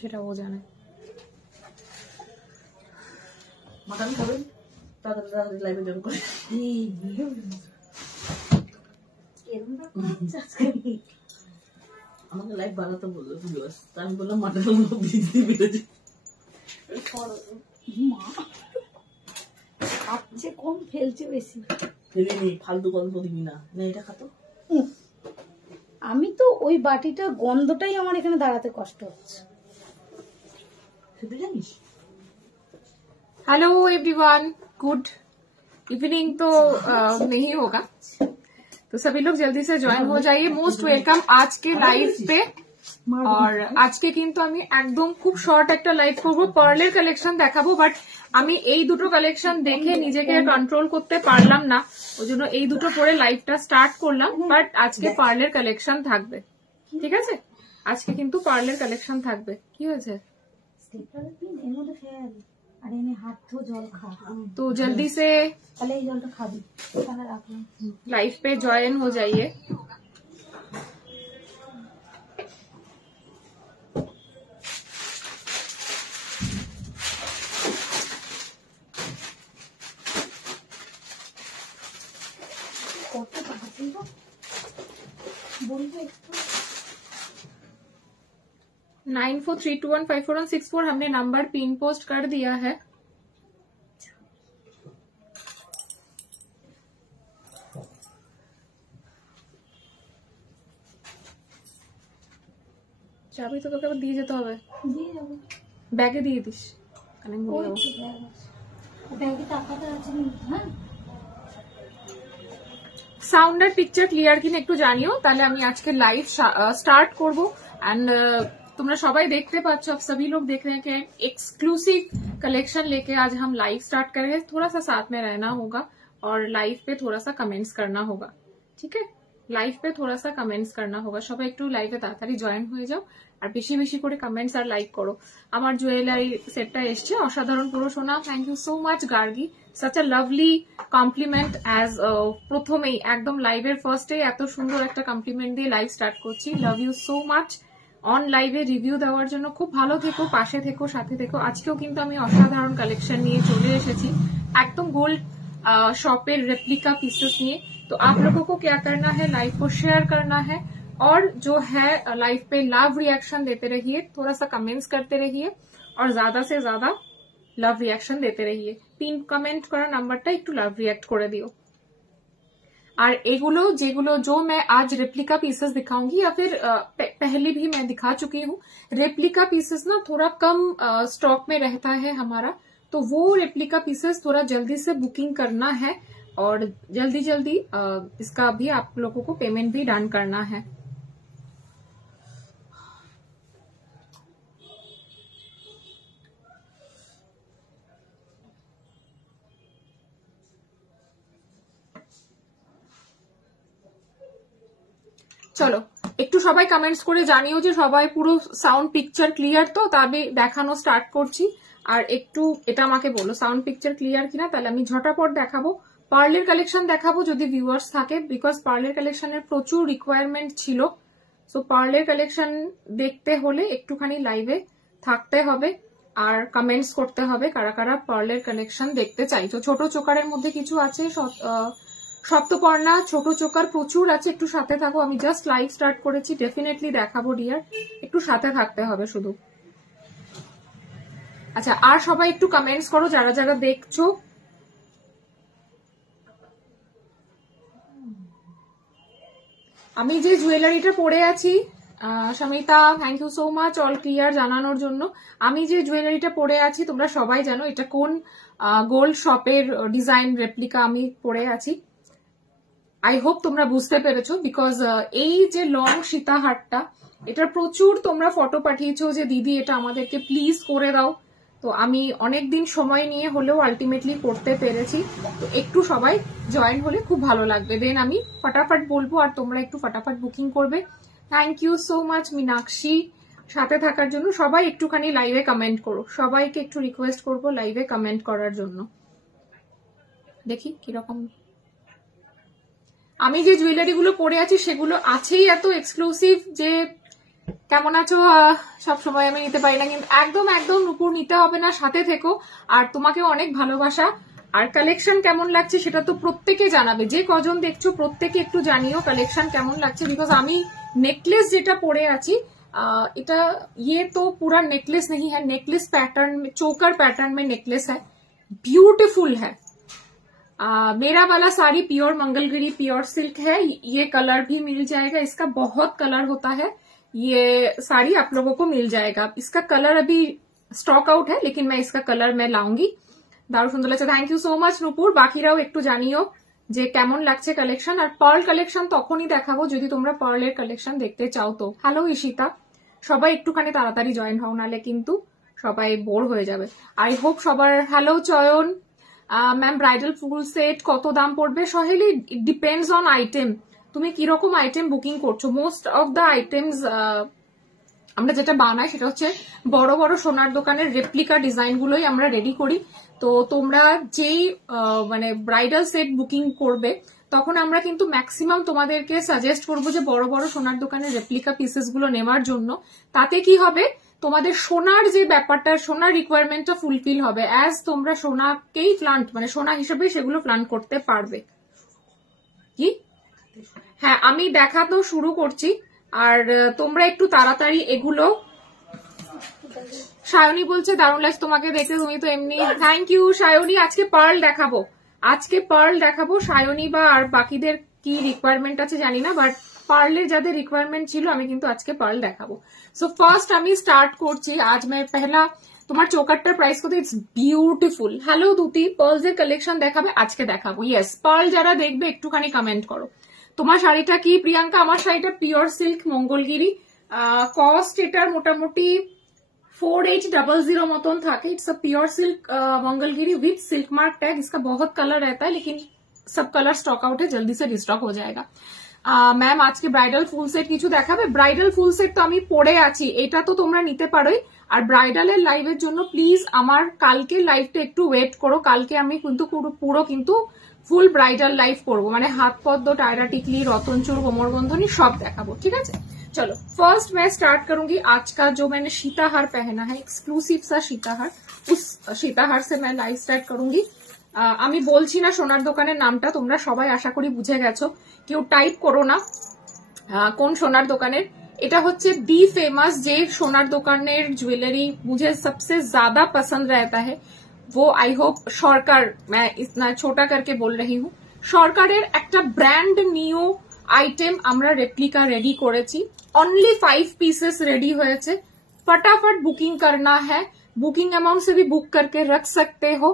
সেটা ও জানে। মাটন খাবেন তাড়াতাড়ি লাইভে জয়েন করে। আমাকে লাইভ বানাতে বললো আমি বললাম মাটন ভিডিও মা খাচ্ছে কম, ফেলছে বেশি। ফেলিনি, ফালতু গল্প দিবি না। এটা খাতো। আমি তো ওই বাটিটা গন্ধটাই আমার এখানে দাঁড়াতে কষ্ট হচ্ছে। খেতে জানিস? Hello everyone, good evening. तो नहीं होगा तो सभी लोग जल्दी से ज्वाइन हो जाइए। मोस्ट वेलकम आज के लाइव पे। और আজকে কিন্তু আমি একদম খুব শর্ট একটা লাইভ করবো, পার্লের কালেকশন দেখাবো। বাট আমি এই দুটো কালেকশন দেখে নিজেকে কন্ট্রোল করতে পারলাম না, ওই জন্য এই দুটো পরে লাইভটা স্টার্ট করলাম। বাট আজকে পার্লের কালেকশন থাকবে, ঠিক আছে? আজকে কিন্তু পার্লের কালেকশন থাকবে। কি হয়েছে? আর এনে হাত ধো, জল খা। तो जल्दी से তাহলে এই জলটা খাবি, তাহলে রাখলাম। लाइव पे ज्वाइन हो जाइए। কত তাড়াতাড়ি বলবে একটু। 9432154164 हमने नंबर पिन पोस्ट कर दिया है। চাবি তো তোকে দিয়ে যেতে হবে, দিয়ে যাবো, ব্যাগে দিয়ে দিস। আমি ভুলে যাবো। ব্যাগে টাকাটা আছে। হ্যাঁ, সাউন্ড আর পিকচার ক্লিয়ার কিনা একটু জানিও, তাহলে আমি আজকে লাইভ स्टार्ट করব। एंड तुमने सबाई देखते पाচ্ছ, अब सभी लोग देख रहे हैं कि एक्सक्लूसिव कलेक्शन लेके आज हम लाइव स्टार्ट कर रहे हैं। थोड़ा सा साथ में रहना होगा और लाइव पे थोड़ा सा कमेंट्स करना होगा, ठीक है? লাইভ पे थोड़ा सा कमेंट्स करना होगा। সবাই একটু লাইভে তাড়াতাড়ি জয়েন হয়ে যাও আর বেশি বেশি করে কমেন্টস আর লাইক করো। আমার জুয়েলারি সেটটা এসছে, অসাধারণ পুরো সোনা। Thank you so much Gargi, such a lovely compliment. As প্রথমেই একদম লাইভের ফার্স্টে এত সুন্দর একটা কমপ্লিমেন্ট দিয়ে লাইভ স্টার্ট করছি। Love you so much. On লাইভে রিভিউ দেওয়ার জন্য খুব ভালো থেকো, পাশে থেকো, সাথে থেকো। আজকেও কিন্তু আমি অসাধারণ কালেকশন নিয়ে চলে এসেছি, একদম গোল্ড शॉपर रेप्लिका पीसेस निये। तो आप लोगों को क्या करना है, लाइव को शेयर करना है और जो है लाइव पे लव रिएक्शन देते रहिए, थोड़ा सा कमेंट्स करते रहिए और ज्यादा से ज्यादा लव रिएक्शन देते रहिए। 3 कमेंट करा नंबरটা একটু लव रिएक्ट করে দিও। और एगुलो जेगुलो जो मैं आज रेप्लिका पीसेस दिखाऊंगी या फिर पहले भी मैं दिखा चुकी हूँ। रेप्लिका पीसेस ना थोड़ा कम स्टॉक में रहता है हमारा, तो वो रेप्लिका पीसेस थोड़ा जल्दी से बुकिंग करना है और जल्दी जल्दी इसका भी आप लोगों को पेमेंट भी डन करना है। চলো একটু সবাই কমেন্টস করে জানিও যে সবাই পুরো সাউন্ড পিকচার ক্লিয়ার তো, তবে দেখানো স্টার্ট করছি। আর একটু এটা আমাকে বলো সাউন্ড পিকচার ক্লিয়ার কিনা, তাহলে আমি ঝটাপট দেখাবো। পার্লের কালেকশন দেখাবো যদি ভিউয়ার্স থাকে, বিকজ পার্লের কালেকশনের প্রচুর রিকোয়ারমেন্ট ছিল। সো পার্লের কালেকশন দেখতে হলে একটুখানি লাইভে থাকতে হবে আর কমেন্টস করতে হবে কারা কারা পার্লের কালেকশন দেখতে চাইছো। ছোট চোকারের মধ্যে কিছু আছে, সপ্তপর্ণা, ছোট চোকার প্রচুর আছে। একটু সাথে থাকো, আমি জাস্ট লাইভ স্টার্ট করেছি, ডেফিনেটলি দেখাবো ডিয়ার, একটু সাথে থাকতে হবে শুধু। আচ্ছা, আর সবাই একটু কমেন্টস করো যারা যারা দেখছো। আমি যে জুয়েলারিটা পরে আছি, Samita thank you so much all clear জানানোর জন্য। আমি যে জুয়েলারিটা পরে আছি তোমরা সবাই জানো এটা কোন গোল্ড শপের ডিজাইন রেপ্লিকা আমি পরে আছি। আই হোপ তোমরা বুঝতে পেরেছো, বিকজ এই যে লং সীতাহারটা, এটার প্রচুর তোমরা ফটো পাঠিয়েছো যে দিদি এটা আমাদেরকে প্লিজ করে দাও। তো আমি অনেকদিন সময় নিয়ে হলেও আলটিমেটলি করতে পেরেছি। তো একটু সবাই জয়েন হলে খুব ভালো লাগবে, দেন আমি ফটাফট বলবো আর তোমরা একটু ফটাফট বুকিং করবে। Thank you so much Meenakshi সাথে থাকার জন্য। সবাই একটুখানি লাইভে কমেন্ট করো, সবাইকে একটু রিকোয়েস্ট করবো লাইভে কমেন্ট করার জন্য। দেখি কিরকম। আমি যে জুয়েলারি গুলো পরে আছি সেগুলো আছেই এত এক্সক্লুসিভ যে কেমন আছো? সব সময় আমি নিতে পারি না, কিন্তু একদম একদম নুপুর নিতে হবে না, সাথে থেকো। আর তোমাকে অনেক ভালোবাসা। আর কালেকশন কেমন লাগছে সেটা তো প্রত্যেকে জানাবে, যে কজন দেখছো প্রত্যেকে একটু জানিও কালেকশন কেমন লাগছে। বিকজ আমি नेकलेस যেটা পরে আছি, এটা ये तो पूरा नेकलेस नहीं है, नेकलेस पैटर्न में, चोकर पैटर्न में नेकलेस है, ब्यूटीफुल है। मेरा वाला sari pure Mangalagiri pure silk है। ये कलर भी मिल जाएगा, इसका बहुत कलर होता है, ये साड़ी आप लोगों को मिल जाएगा। इसका कलर अभी स्टॉक आउट है, लेकिन मैं इसका कलर मैं लाऊंगी। दारू सुंदर লাগছে, थैंक यू सो मच নুপুর। বাকিরাও একটু জানিও যে কেমন লাগছে কালেকশন। আর পার্ল কালেকশন তখনই দেখাবো যদি তোমরা পার্লের কালেকশন দেখতে চাও। তো হ্যালো ঈশিতা, সবাই একটুখানি তাড়াতাড়ি জয়েন হও, নালে কিন্তু সবাই বোর হয়ে যাবে। আই হোপ সবার। হ্যালো চয়ন ম্যাম, ব্রাইডাল ফুল সেট কত দাম পড়বে? সহেলি, ইট ডিপেন্ডস অন আইটেম, তুমি কিরকম আইটেম বুকিং করছো। মোস্ট অফ দ্য আইটেমস আমরা যেটা বানাই সেটা হচ্ছে বড় বড় সোনার দোকানের রেপ্লিকা ডিজাইন গুলোই আমরা রেডি করি। তো তোমরা যেই মানে ব্রাইডাল সেট বুকিং করবে তখন আমরা কিন্তু ম্যাক্সিমাম তোমাদেরকে সাজেস্ট করবো যে বড় বড় সোনার দোকানের রেপ্লিকা পিসেস গুলো নেওয়ার জন্য। তাতে কি হবে, তোমাদের সোনার যে ব্যাপারটা, সোনার রিকোয়ারমেন্টটা ফুলফিল হবে, অ্যাজ তোমরা সোনাকেই প্লান্ট মানে সোনা হিসেবে সেগুলো প্লান্ট করতে পারবে। কি হ্যাঁ, আমি দেখাতো শুরু করছি, আর তোমরা একটু তাড়াতাড়ি এগুলো। সায়নী বলছে দারুণ লাগছে তোমাকে দেখতে, তুমি তো এমনি। Thank you Sayani. আজকে পার্ল দেখাবো, আজকে পার্ল দেখাবো। সায়নী বা আর বাকিদের কি রিকোয়ারমেন্ট আছে জানি না, বাট পার্লের যাদের রিকোয়ারমেন্ট ছিল আমি কিন্তু আজকে পার্ল দেখাবো। সো ফার্স্ট আমি স্টার্ট করছি। আজ मैं पहला, তোমার চোকারটার প্রাইস কত? It's beautiful. হ্যালো দুতি, পার্লস এর কালেকশন দেখাবে আজকে দেখাবো। ইয়েস, পার্ল যারা দেখবে একটুখানি কমেন্ট করো। তোমার শাড়িটা কি প্রিয়াঙ্কা? আমার শাড়িটা পিওর সিল্ক মঙ্গলগিরি। কস্ট এটার মোটামুটি 4800 मतन था। It's a pure silk Mangalagiri with silk mark tag. इसका बहुत कलर रहता है, लेकिन सब कलर स्टॉक आउट है, जल्दी से रिस्टॉक हो जाएगा। ম্যাম আজকে ব্রাইডাল ফুল সেট কিছু দেখাবে? ব্রাইডাল ফুল সেট তো আমি পরে আছি, এটা তো তোমরা নিতে পারোই। আর ব্রাইডালের লাইভের জন্য প্লিজ আমার কালকে লাইভটা একটু ওয়েট করো। কালকে আমি কিন্তু পুরো কিন্তু ফুল ব্রাইডাল লাইভ করবো, মানে হাত পদ্ম, টায়রা टिकली, रतनचूर, कोमर बंधनी सब देखाबो। ठीक है, चलो फर्स्ट मैं स्टार्ट करूंगी। आज का जो मैंने सीताहार पहना है, एक्सक्लूसिव सा सीताहार, उस सीताहार से मैं लाइव स्टार्ट करूंगी। আমি বলছি না সোনার দোকানের নামটা, তোমরা সবাই আশা করি বুঝে গেছো, কেউ টাইপ করো না কোন সোনার দোকানের। এটা হচ্ছে দি फेमस, যে সোনার দোকানের ज्वेलरी मुझे सबसे ज्यादा पसंद रहता है वो आई होप সরকার। मैं इतना छोटा करके बोल रही हूँ। সরকারের একটা ব্র্যান্ড নিউ আইটেম আমরা রেপ্লিকা রেডি করেছি। অনলি 5 पीसेस रेडी হয়েছে। फटाफट बुकिंग करना है, बुकिंग अमाउंट से भी बुक करके रख सकते हो।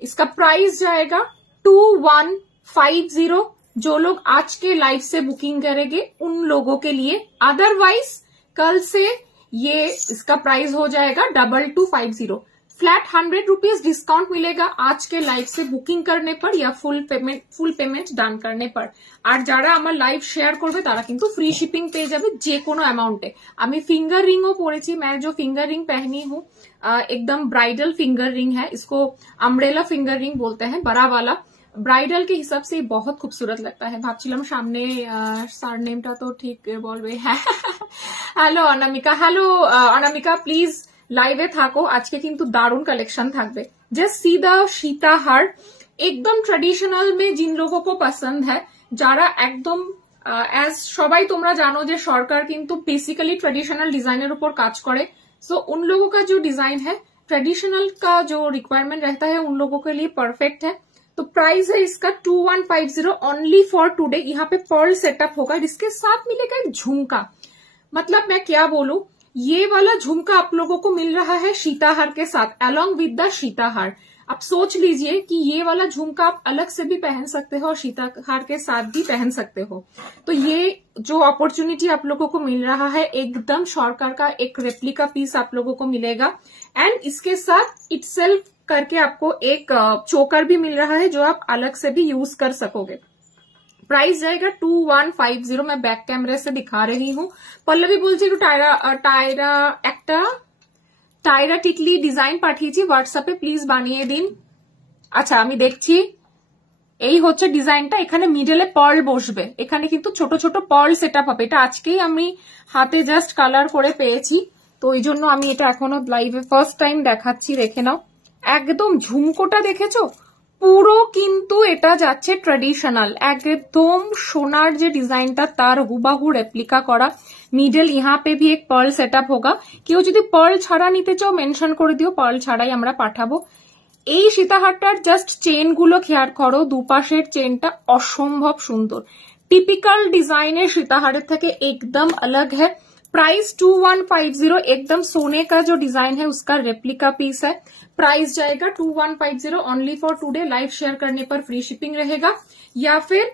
इसका प्राइस जाएगा 2150। जो लोग आज के लाइव से बुकिंग करेंगे उन लोगों के लिए, अदरवाइज कल से ये इसका प्राइस हो जाएगा 2250। फ्लैट 100 रुपीज डिस्काउंट मिलेगा आज के लाइव से बुकिंग करने पर या फुल पेमेंट ডান करने पर। আর যারা আমার লাইভ শেয়ার করবে তারা কিন্তু ফ্রি শিপিং পেয়ে যাবে যে কোনো অ্যামাউন্টে। আমি ফিঙ্গার रिंगও পরেছি, मैं जो फिंगर रिंग पहनी हूँ एकदम ब्राइडल फिंगर रिंग है, इसको अम्ब्रेला फिंगर रिंग बोलते हैं, बड़ा वाला। ब्राइडल के हिसाब से बहुत खूबसूरत लगता है। ভাবছিলাম সামনে সার নেমটা তো ঠিক বলবে। হ্যাঁ, hello Anamika, hello Anamika, please লাইভে থাকো, আজকে কিন্তু দারুণ কালেকশন থাকবে। জাস্ট সি দা सीताहार, एकदम ट्रेडिशनल में जिन लोगों को पसंद है, যারা একদম এজ সবাই তোমরা জানো যে সরকার কিন্তু বেসিক্যালি ट्रेडिशनल डिजाइनर উপর কাজ করে। सो उन लोगों का जो डिजाइन है, ट्रेडिशनल का जो रिक्वायरमेंट रहता है, उन लोगों के लिए परफेक्ट है। तो प्राइस है इसका 2150 ओनली फॉर टुडे। यहाँ पे पर्ल सेटअप होगा, इसके साथ मिलेगा एक झुमका। मतलब मैं क्या बोलूं, ये वाला झुमका आप लोगों को मिल रहा है सीताहार के साथ, अलोंग विद द सीताहार। आप सोच लीजिए कि ये वाला झुमका आप अलग से भी पहन सकते हो और सीताहार के साथ भी पहन सकते हो। तो ये जो अपॉर्चुनिटी आप लोगों को मिल रहा है, एकदम सरकार का एक रेप्लिका पीस आप लोगों को मिलेगा। एंड इसके साथ इटसेल्फ करके आपको एक चोकर भी मिल रहा है जो आप अलग से भी यूज कर सकोगे। प्राइस जाएगा 2150। मैं बैक कैमरे से दिखा रही हूँ। पल्लवी बोलছে একটু টায়রা একটা টায়রা টিকলি ডিজাইন পাঠিয়েছি হোয়াটসঅ্যাপে, প্লিজ বানিয়ে দিন। আচ্ছা আমি দেখছি। এই হচ্ছে ডিজাইনটা, এখানে মিডলে পার্ল বসবে, এখানে কিন্তু ছোট ছোট পার্ল সেটআপ হবে। এটা আজকেই আমি হাতে জাস্ট কালার করে পেয়েছি, তো ওই জন্য আমি এটা এখনো লাইভে ফার্স্ট টাইম দেখাচ্ছি, দেখে নাও। একদম ঝুমকোটা দেখেছো, পুরো কিন্তু এটা যাচ্ছে ট্রেডিশনাল, একদম সোনার যে ডিজাইনটা তার হুবাহু রেপ্লিকা করা। মিডল ইহা পে ভি এক পার্ল সেটআপ হোগা। কেউ যদি পার্ল ছাড়া নিতে চাও মেনশন করে দিও, পার্ল ছাড়াই আমরা পাঠাবো। এই সীতাহারটার জাস্ট চেন গুলো খেয়াল করো, দুপাশের চেনটা অসম্ভব সুন্দর, টিপিক্যাল ডিজাইনের সীতাহারের থেকে एकदम अलग है। प्राइस 2150, एकदम सोने का जो डिजाइन है उसका रेप्लिका पीस है। प्राइस जाएगा 2150 only for today. Live share करने पर फ्री शिपिंग रहेगा, या फिर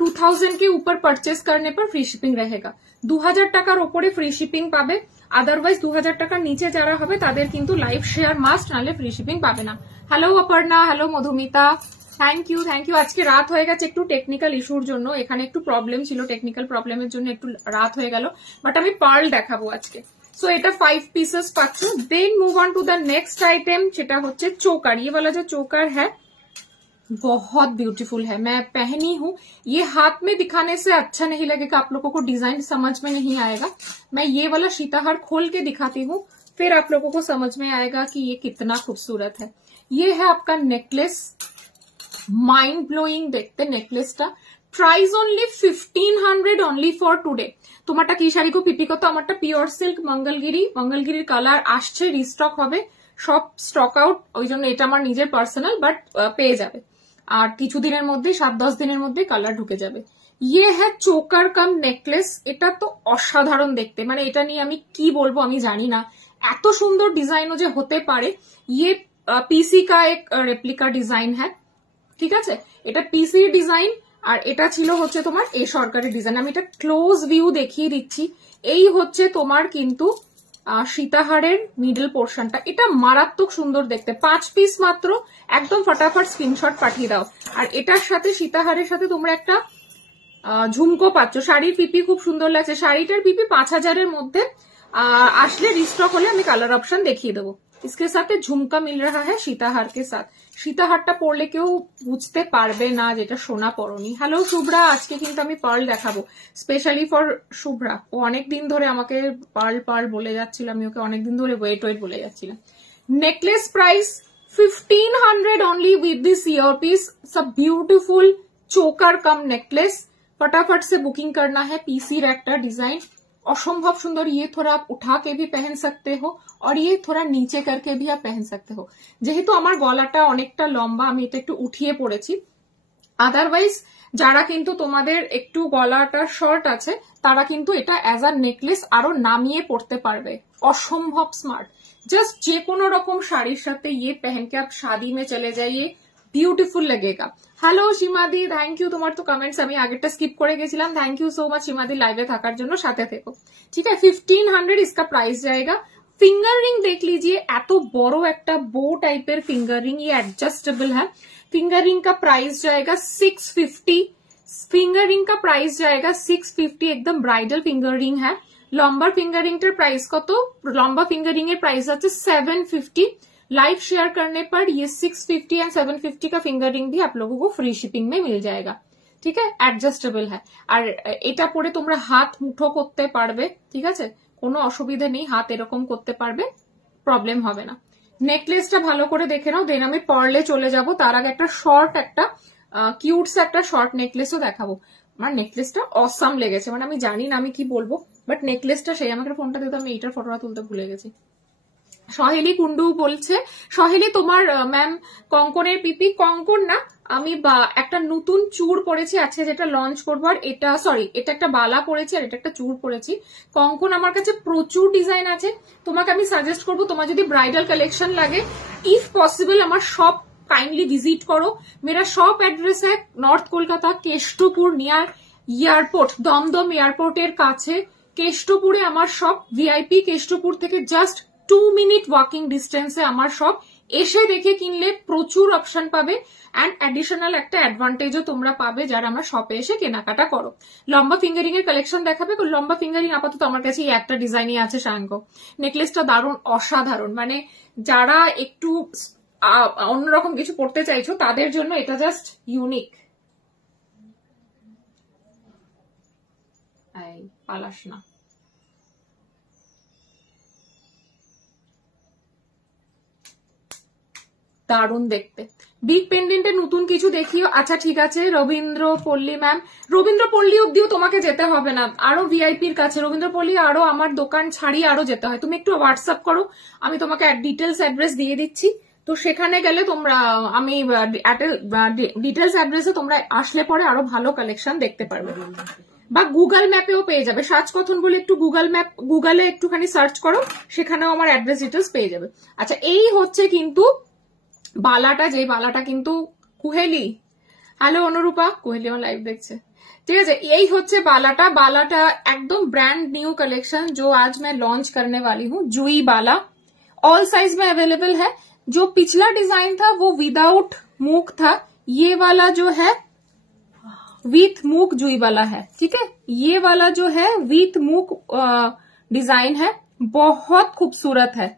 2000 के ऊपर परचेस करने पर फ्री शिपिंग रहेगा। 2000 টাকার উপরে ফ্রি শিপিং পাবে, আদারওয়াইজ 2000 টাকার নিচে যারা হবে তাদের কিন্তু লাইভ শেয়ার মাস্ট, নাহলে ফ্রি শিপিং পাবে না। Hello Aparna, hello Madhumita, thank you thank you. আজকে রাত হয়ে গেছে একটু টেকনিক্যাল ইস্যুর জন্য, এখানে একটু প্রবলেম ছিল, টেকনিক্যাল প্রবলেমের জন্য একটু রাত হয়ে গেল, বাট আমি পার্ল দেখাবো আজকে। सो এটা 5 पीसेस पाচ্ছ। Then move on to the next item, যেটা হচ্ছে चोकर। ये वाला जो चोकर है बहुत ब्यूटीफुल है, मैं पहनी हूँ। ये हाथ में दिखाने से अच्छा नहीं लगेगा, आप लोगों को डिजाइन समझ में नहीं आएगा। मैं ये वाला सीताहार खोल के दिखाती हूँ, फिर आप लोगों को समझ में आएगा कि ये कितना खूबसूरत है। ये है आपका नेकलेस, माइंड ब्लोइंग देखते नेकलेसটা। Price only 1500 only for today. তোমারটা কি শাড়ি গো পিপি কত? আমারটা পিওর সিল্ক মঙ্গলগিরি, মঙ্গলগিরির কালার আসছে, রিস্টক হবে, সব স্টক আউট, ওই জন্য এটা আমার নিজের পার্সোনাল, বাট পেয়ে যাবে আর কিছু দিনের মধ্যে, 7-10 দিনের মধ্যে কালার ঢুকে যাবে। ইয়ে হ্যাঁ চোকার কাম নেকলেস, এটা তো অসাধারণ দেখতে, মানে এটা নিয়ে আমি কি বলবো আমি জানি না, এত সুন্দর ডিজাইনও যে হতে পারে। ইয়ে পিসি কা এক রেপ্লিকা ডিজাইন হ্যাঁ, ঠিক আছে, এটা পিসি ডিজাইন, আর এটা ছিল হচ্ছে তোমার এই সরকারি ডিজাইন। আমি এটা ক্লোজ ভিউ দেখিয়ে দিচ্ছি। এই হচ্ছে তোমার কিন্তু সীতাহারের মিডল পোর্শনটা, এটা মারাত্মক সুন্দর দেখতে। 5 পিস মাত্র, একদম ফটাফট স্ক্রিনশট পাঠিয়ে দাও। আর এটার সাথে সীতাহারের সাথে তোমরা একটা ঝুমকো পাচ্ছ। শাড়ির পিপি খুব সুন্দর লাগছে, শাড়িটার পিপি 5000-এর মধ্যে আসলে রিস্টক হলে আমি কালার অপশন দেখিয়ে দেবো। इसके साथ झुमका मिल रहा है सीताहार के साथ। सीताहारটা পরলে কেউ বুঝতে পারবে না যেটা সোনা পরনি। হ্যালো শুভ্রা, আজকে কিন্তু আমি পার্ল দেখাবো স্পেশালি ফর শুভ্রা। ও অনেকদিন ধরে আমাকে পার্ল পার্ল বলে যাচ্ছিল, আমি ওকে অনেকদিন ধরে ওয়েট বলে যাচ্ছিলাম। Necklace price 1500 only with this earpiece. सब ब्यूटीफुल चोकर कम नेकलेस, फटाफट से बुकिंग करना है। पीसी रैक्टर डिजाइन असंभव सुंदर, ये थोड़ा आप उठा के भी पहन सकते हो और ये थोड़ा नीचे करके भी आप पहन सकते हो। যেহেতু আমার গলাটা অনেকটা লম্বা, আমি এটা একটু উঠিয়ে পড়েছি। আদারওয়াইজ যারা কিন্তু তোমাদের একটু গলাটা শর্ট আছে তারা কিন্তু এটা অ্যাজ আ নেকলেস আরো নামিয়ে পড়তে পারবে। অসম্ভব স্মার্ট, জাস্ট যে কোনো রকম শাড়ির সাথে ये पहन के आप शादी में चले जाइए, ब्यूटीफुल लगेगा। হ্যালো সীমাদি, থ্যাংক ইউ, তোমার তো কমেন্টস আমি আগেরটা স্কিপ করে গেছিলাম। থ্যাংক ইউ সো মাচ সীমাদি লাইভে থাকার জন্য, সাথে থেকো। ঠিক আছে, 1500 इसका प्राइस जाएगा। फिंगर रिंग देख लीजिए, এত বড় একটা বো টাইপের फिंगर रिंग, ये एडजस्टेबल है। फिंगर रिंग का प्राइस जाएगा 650। फिंगर रिंग का प्राइस जाएगा 650, एकदम ब्राइडल फिंगर रिंग है। लंबा फिंगर रिंगটার प्राइस কত? লম্বা ফিঙ্গার রিং এর প্রাইস আছে 750। लाइव शेयर करने पर ये 650 एंड 750 का फिंगर रिंग भी आप लोगों को फ्री शिपिंग में मिल जाएगा। ठीक है, एडजस्टेबल है। আর এটা পরে তোমরা হাত মুঠো করতে পারবে, ঠিক আছে, কোনো অসুবিধা নেই, হাত এরকম করতে পারবে, প্রবলেম হবে না। নেকলেসটা ভালো করে দেখে নাও, দেন আমি পার্লে চলে যাব। তার আগে একটা শর্ট, একটা কিউটস একটা শর্ট নেকলেসও দেখাবো। আমার নেকলেসটা অসাম লেগেছে, মানে আমি জানি না আমি কি বলবো, বাট নেকলেসটা সেই। আমাকে ফোনটা দিতে, আমি এইটার ফটোটা তুলতে ভুলে গেছি। সহেলি কুন্ডু বলছে, সহেলি তোমার ম্যাম কঙ্কনের পিপি, কঙ্কন না, আমি একটা নতুন চূড় পরেছি আজকে যেটা লঞ্চ করবো, আর এটা সরি এটা একটা বালা পরেছি আর এটা একটা চূড় পরেছি। কঙ্কন আমার কাছে প্রচুর ডিজাইন আছে, তোমাকে আমি সাজেস্ট করবো, তোমার যদি ব্রাইডাল কালেকশন লাগে ইফ পসিবল আমার শপ काइंडली विजिट करो। मेरा शॉप एड्रेस है north Kolkata Keshtopur near airport, Dum Dum एयरपोर्टेर काछे केष्टपुरे आमार शॉप। ভিআইপি কেষ্টপুর থেকে জাস্ট 2 মিনিট ওয়াকিং ডিস্টেন্সে আমার শপ। এসে দেখে কিনলে প্রচুর অপশন পাবে এন্ড অ্যাডিশনাল একটা অ্যাডভান্টেজও তোমরা পাবে যারা আমার শপে এসে কেনাকাটা করো। লম্বা ফিঙ্গারিং এর কালেকশন দেখাবে, লম্বা ফিঙ্গারিং আপাতত আমার কাছে এই একটা ডিজাইনই আছে সাঙ্গ। নেকলেসটা দারুণ, অসাধারণ, মানে যারা একটু অন্যরকম কিছু পড়তে চাইছো তাদের জন্য এটা জাস্ট ইউনিক। পালাস না, দারুণ দেখতে। বিগ পেন্ডেন্টে নতুন কিছু দেখিও। আচ্ছা ঠিক আছে, রবীন্দ্রপল্লী ম্যাম, রবীন্দ্রপল্লী অব্দিও তোমাকে যেতে হবে না, আরো ভিআইপির কাছে রবীন্দ্রপল্লী আরো আমার দোকান ছাড়িয়ে আরো যেতে হয়। তুমি একটু হোয়াটসঅ্যাপ করো, আমি তোমাকে ডিটেলস অ্যাড্রেস দিয়ে দিচ্ছি। তো সেখানে গেলে তোমরা, আমি ডিটেলস অ্যাড্রেসে তোমরা আসলে পরে আরো ভালো কালেকশন দেখতে পারবে। বা গুগল ম্যাপেও পেয়ে যাবে, সার্চ কথন বলে একটু গুগলে একটুখানি সার্চ করো, সেখানেও আমার অ্যাড্রেস ডিটেলস পেয়ে যাবে। আচ্ছা, এই হচ্ছে কিন্তু বালাটা, যে বালাটা কিন্তু কুহেলি, হ্যালো অনুরূপা, কুহেলি আমার লাইভ দেখছে, ঠিক আছে। এই হচ্ছে বালাটা, বালাটা एकदम ब्रांड न्यू कलेक्शन जो आज मैं लॉन्च करने वाली हूँ। जुई बाला ऑल साइज में अवेलेबल है। जो पिछला डिजाइन था वो विदाउट मूक था, ये वाला जो है विथ मूक जुई वाला है, ठीक है। ये वाला जो है विथ मूक डिजाइन है, बहुत खूबसूरत है।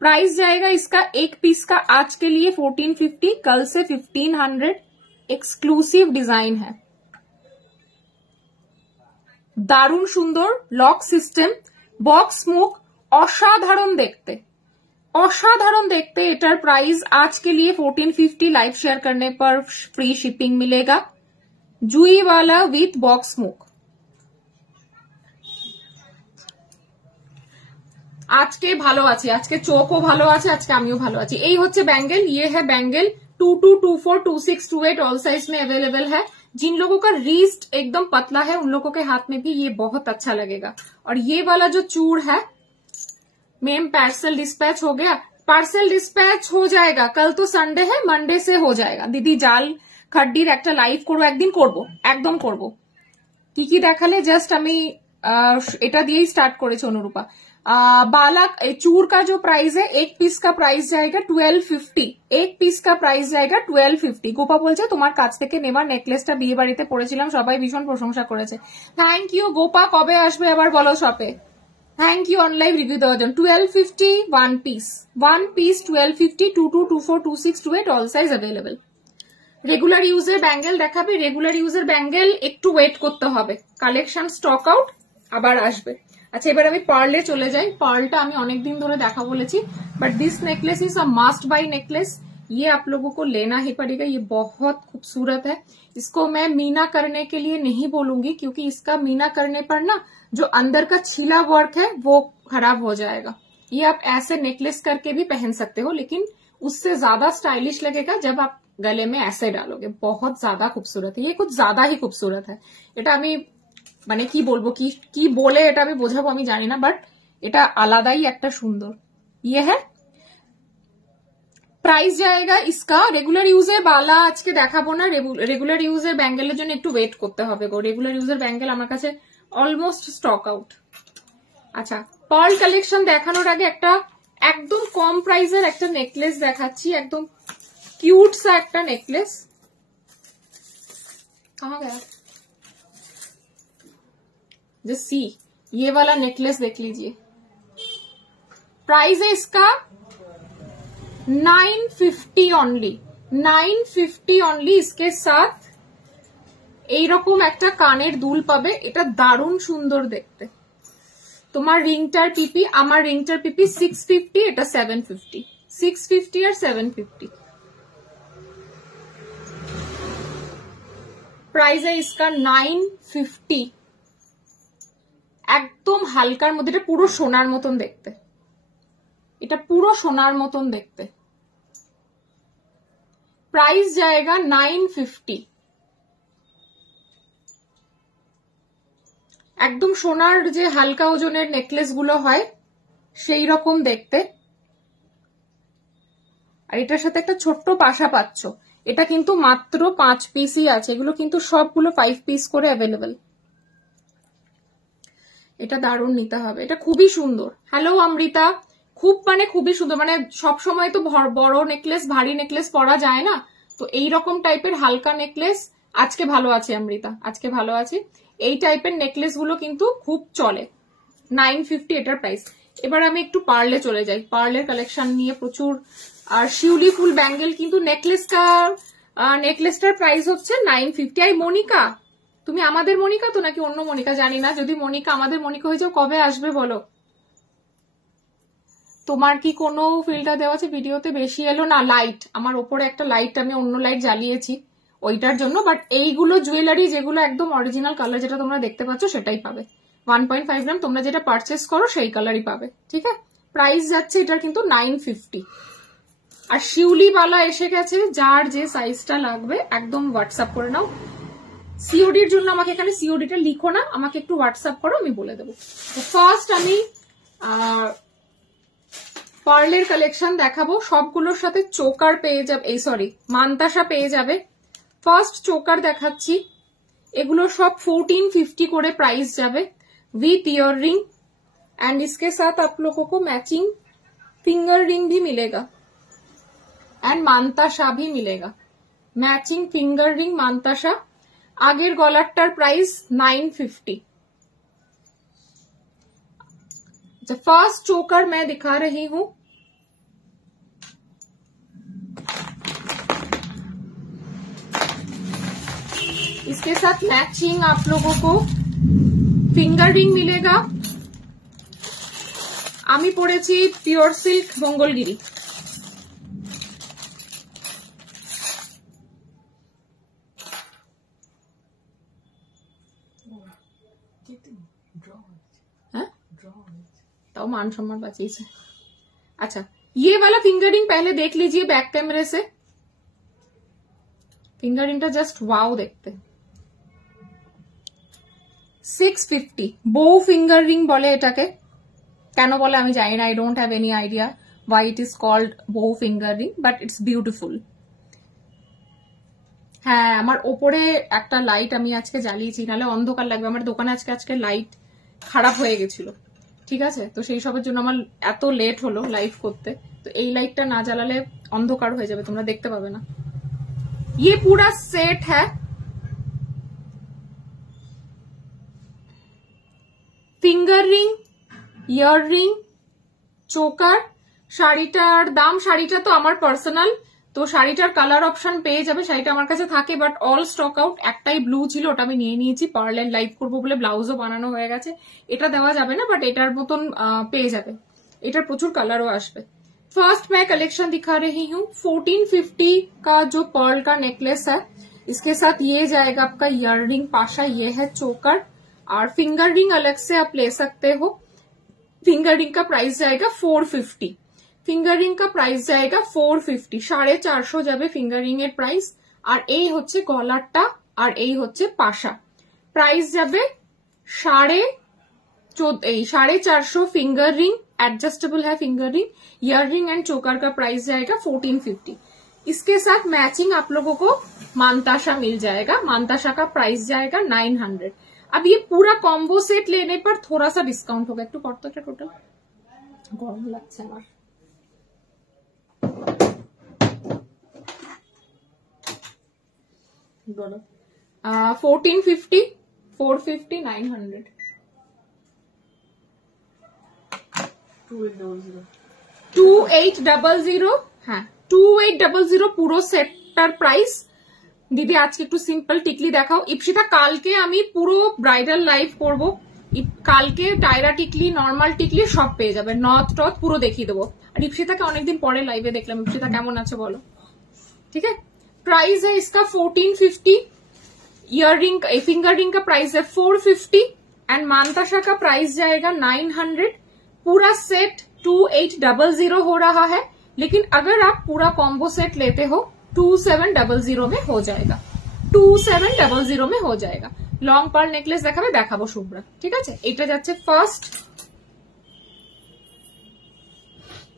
प्राइस जाएगा इसका एक पीस का आज के लिए 1450, कल से 1500। एक्सक्लूसिव डिजाइन है, দারুণ সুন্দর লক সিস্টেম, বক্স মুখ, অসাধারণ দেখতে, অসাধারণ দেখতে। এটার প্রাইস आज के लिए 1450, लाइव शेयर करने पर फ्री शिपिंग मिलेगा। जुई वाला विथ बॉक्स मुख। আজকে ভালো আছি, আজকে চোখও ভালো আছে, আজকে আমিও ভালো আছি। এই হচ্ছে ব্যাঙ্গেল, ये है बैंगल 2224 2628 ऑल साइज में अवेलेबल है। जिन लोगों का रीस्ट एकदम पतला है उन लोगों के हाथ में भी ये बहुत अच्छा लगेगा। और ये वाला जो चूड़ है, मेम पार्सल डिस्पैच हो गया, पार्सल डिस्पैच हो जाएगा, कल तो संडे है, मंडे से हो जाएगा। दीदी জাল খাড্ডির একটা লাইভ করবো, একদিন করবো, একদম করবো। কি কি দেখালে জাস্ট আমি এটা দিয়েই স্টার্ট করেছি অনুরূপা। बाला चूर का जो प्राइस है, एक पीस का प्राइस जाएगा 1250, एक पीस का प्राइस जाएगा 1250। গোপা বলছে তোমার কাছ থেকে নেওয়া নেকলেসটা বিয়ে বাড়িতে পরেছিলাম, সবাই ভীষণ প্রশংসা করেছে। থ্যাংক ইউ গোপা, কবে আসবে আবার বলো শপে। থ্যাংক ইউ অনলাইন রিভিউ দেওয়ার জন্য। 1250 one piece 1250, 22242628 all size available. Regular ইউজের ব্যাঙ্গেল দেখাবে, রেগুলার ইউজের ব্যাঙ্গেল একটু ওয়েট করতে হবে, কালেকশন স্টক আউট আবার আসবে। अच्छा, এবার আমি পার্লে চলে যাই। পার্লটা আমি অনেকদিন ধরে দেখা বলেছি, but this necklace is a must by necklace, ये आप लोगों को लेना ही पड़ेगा। ये बहुत खूबसूरत है, इसको मैं मीना करने के लिए नहीं बोलूंगी, क्योंकि इसका मीना करने पर ना जो अंदर का छीला वर्क है वो खराब हो जाएगा। ये आप ऐसे नेकलेस करके भी पहन सकते हो, लेकिन उससे ज्यादा स्टाइलिश लगेगा जब आप गले में ऐसे डालोगे। बहुत ज्यादा खूबसूरत है, ये कुछ ज्यादा ही खूबसूरत है। এটা আমি মানে কি বলবো, কি বলে এটা আমি বোঝাবো আমি জানি না, বাট এটা আলাদাই একটা সুন্দর। ये है প্রাইস জায়গা इसका। রেগুলার ইউজের বালা আজকে দেখাবো না, রেগুলার ইউজের ব্যাঙ্গেলের জন্য একটু ওয়েট করতে হবে গো। রেগুলার ইউজের ব্যাঙ্গেল আমার কাছে অলমোস্ট স্টক আউট। আচ্ছা, পার্ল কালেকশন দেখানোর আগে একটা একদম কম প্রাইসের একটা নেকলেস দেখাচ্ছি, একদম কিউট সা একটা নেকলেস। कहाँ गया? जस्ट सी, ये वाला नेकलेस देख लीजिए। प्राइस है इसका 950 ओनली, 950 ओनली। इसके साथ এইরকম একটা কানের দুল পাবে, এটা দারুণ সুন্দর দেখতে। তোমার রিংটার পিপি, আমার রিংটার পিপি 650, এটা 750, 650 আর 750। प्राइस है इसका 950। একদম হালকার মধ্যে, এটা পুরো সোনার মতন দেখতে, এটা পুরো সোনার মতন দেখতে। প্রাইস जाएगा 950। একদম সোনার যে হালকা ওজনের নেকলেস গুলো হয় সেই রকম দেখতে। আর এটার সাথে একটা ছোট্ট পাশা পাচ্ছ। এটা কিন্তু মাত্র 5 পিসই আছে, এগুলো কিন্তু সবগুলো 5 পিস করে অ্যাভেলেবেল। এটা দারুণ নিতে হবে, এটা খুবই সুন্দর। হ্যালো অমৃতা, খুব মানে খুবই সুন্দর। মানে সব সময় তো বড় নেকলেস, ভারী নেকলেস পরা যায় না, তো এই রকম টাইপের হালকা নেকলেস আজকে ভালো আছে অমৃতা, আজকে ভালো আছে। এই টাইপের নেকলেস গুলো কিন্তু খুব চলে। 950 এটার প্রাইস। এবার আমি একটু পার্লে চলে যাই, পার্লের কালেকশন নিয়ে প্রচুর আর শিউলি ফুল ব্যাঙ্গেল কিন্তু নেকলেসটার প্রাইস হচ্ছে 950। আই মনিকা, তুমি আমাদের মনিকা তো নাকি অন্য মনিকা জানি না, যদি মনিকা আমাদের মনিকা হয়ে যাও কবে আসবে বলো। তোমার কি কোনো ফিল্টার দেওয়া আছে ভিডিওতে? বেশি এলো না লাইট, আমার ওপরে একটা লাইট আমি অন্য লাইট জ্বালিয়েছি ওইটার জন্য, বাট এইগুলো জুয়েলারি যেগুলো একদম অরিজিনাল কালার যেটা তোমরা দেখতে পাচ্ছ সেটাই পাবে। 1.5 গ্রাম তোমরা যেটা পারচেস করো সেই কালারই পাবে, ঠিক আছে। প্রাইস যাচ্ছে এটার কিন্তু 950। আর শিউলি বালা এসে গেছে, যার যে সাইজটা লাগবে একদম হোয়াটসঅ্যাপ করে নাও। সিওডির জন্য আমাকে এখানে সিওডিটা লিখো না, আমাকে একটু হোয়াটসঅ্যাপ করো, আমি বলে দেবো। ফার্স্ট আমি পার্লের কালেকশন দেখাবো, সবগুলোর সাথে চোকার পেয়ে যাবে, এই সরি মান্তাসা পেয়ে যাবে। ফার্স্ট চোকার দেখাচ্ছি, এগুলো সব 1450 করে প্রাইস যাবে विथ ईयर रिंग एंड इसके साथ आप लोगों को मैचिंग फिंगर रिंग भी मिलेगा एंड मानताशा भी मिलेगा। Matching finger ring mantasha. आगेर गलारटार प्राइस 950। फर्स्ट चोकर मैं दिखा रही हूं, इसके साथ मैचिंग आप लोगों को फिंगर रिंग मिलेगा। आमी पड़ेছি পিওর সিল্ক মঙ্গলগিরি। तो मान सम्मान बची से। अच्छा, ये वाला फिंगरिंग पहले देख लीजिए बैक कैमरे से। फिंगरिंगটা জাস্ট ওয়াও দেখতে। 650 বো ফিঙ্গার রিং বলে এটাকে, কেন বলে আমি জানি না, I don't have any idea why it is called bow finger ring, but it's beautiful. হ্যাঁ, আমার ওপরে একটা লাইট আমি আজকে জ্বালিয়েছি, নাহলে অন্ধকার লাগবে। আমার দোকানে আজকে লাইট খারাপ হয়ে গেছিল, ঠিক আছে, তো সেই সবের জন্য আমার এত লেট হলো লাইভ করতে। তো এই লাইটটা না জ্বালালে অন্ধকার হয়ে যাবে, তোমরা দেখতে পাবে না। ये पूरा सेट है, फिंगर रिंग, ইয়ার রিং, চোকার। শাড়িটার দাম, শাড়িটা তো আমার পার্সোনাল, তো শাড়িটার কালার অপশন পেয়ে যাবে, শাড়িটা আমার কাছে থাকে বাট অল স্টক আউট। একটাই ব্লু ছিল, ওটা আমি নিয়ে নিয়েছি, পার্লের লাইভ করবো বলে ব্লাউজও বানানো হয়ে গেছে। এটা দেওয়া যাবে না, বাট এটার মতন পেয়ে যাবে, এটার প্রচুর কালারও আসবে। फर्स्ट मैं कलेक्शन दिखा रही हूँ 1450 का जो पर्ल का नेकलेस है, इसके साथ ये जाएगा आपका ईयर रिंग पाशा, ये है चोकर और फिंगर रिंग अलग से आप ले सकते हो। फिंगर रिंग का प्राइस जाएगा 450। फिंगर रिंग का प्राइस जाएगा 450, 450 যাবে ফিঙ্গার রিং এর প্রাইস। আর এই হচ্ছে গলারটা আর এই হচ্ছে পাশা, প্রাইস যাবে 450 फिंगर रिंग, एडजस्टेबल है finger ring. Ear ring and चोकर का प्राइस जाएगा 1450। इसके साथ मैचिंग आप लोगों को मानताशा मिल जाएगा, मानताशा का प्राइस जाएगा 900। अब ये पूरा कॉम्बो सेट लेने पर थोड़ा सा डिस्काउंट होगा। একটু কত এটা টোটাল গরম লাগছে আমার। বলো 1450, 450, 900। 2800, হ্যাঁ 2800 পুরো সেটটার প্রাইস। দিদি আজকে একটু সিম্পল টিকলি দেখাও। ইপসিতা কালকে আমি পুরো ব্রাইডাল লাইভ করব, কালকে টায়রা টিকলি, নর্মাল টিকলি সব পেয়ে যাবে, নথ টথ পুরো দেখিয়ে দেবো। আর ইপসিতাকে অনেকদিন পরে লাইভে দেখলাম, ইপসিতা কেমন আছে বলো, ঠিক আছে। प्राइस है इसका 1450, ईयर रिंग फिंगर रिंग का प्राइस है 450 एंड मानताशा का प्राइस जाएगा 900। पूरा सेट 2800 हो रहा है, लेकिन अगर आप पूरा कॉम्बो सेट लेते हो 2700 में हो जाएगा, 2700 में हो जाएगा। लॉन्ग पार्ल नेकलेस দেখাবে, দেখাবো শুভ্রা, ঠিক আছে। এটা যাচ্ছে ফার্স্ট,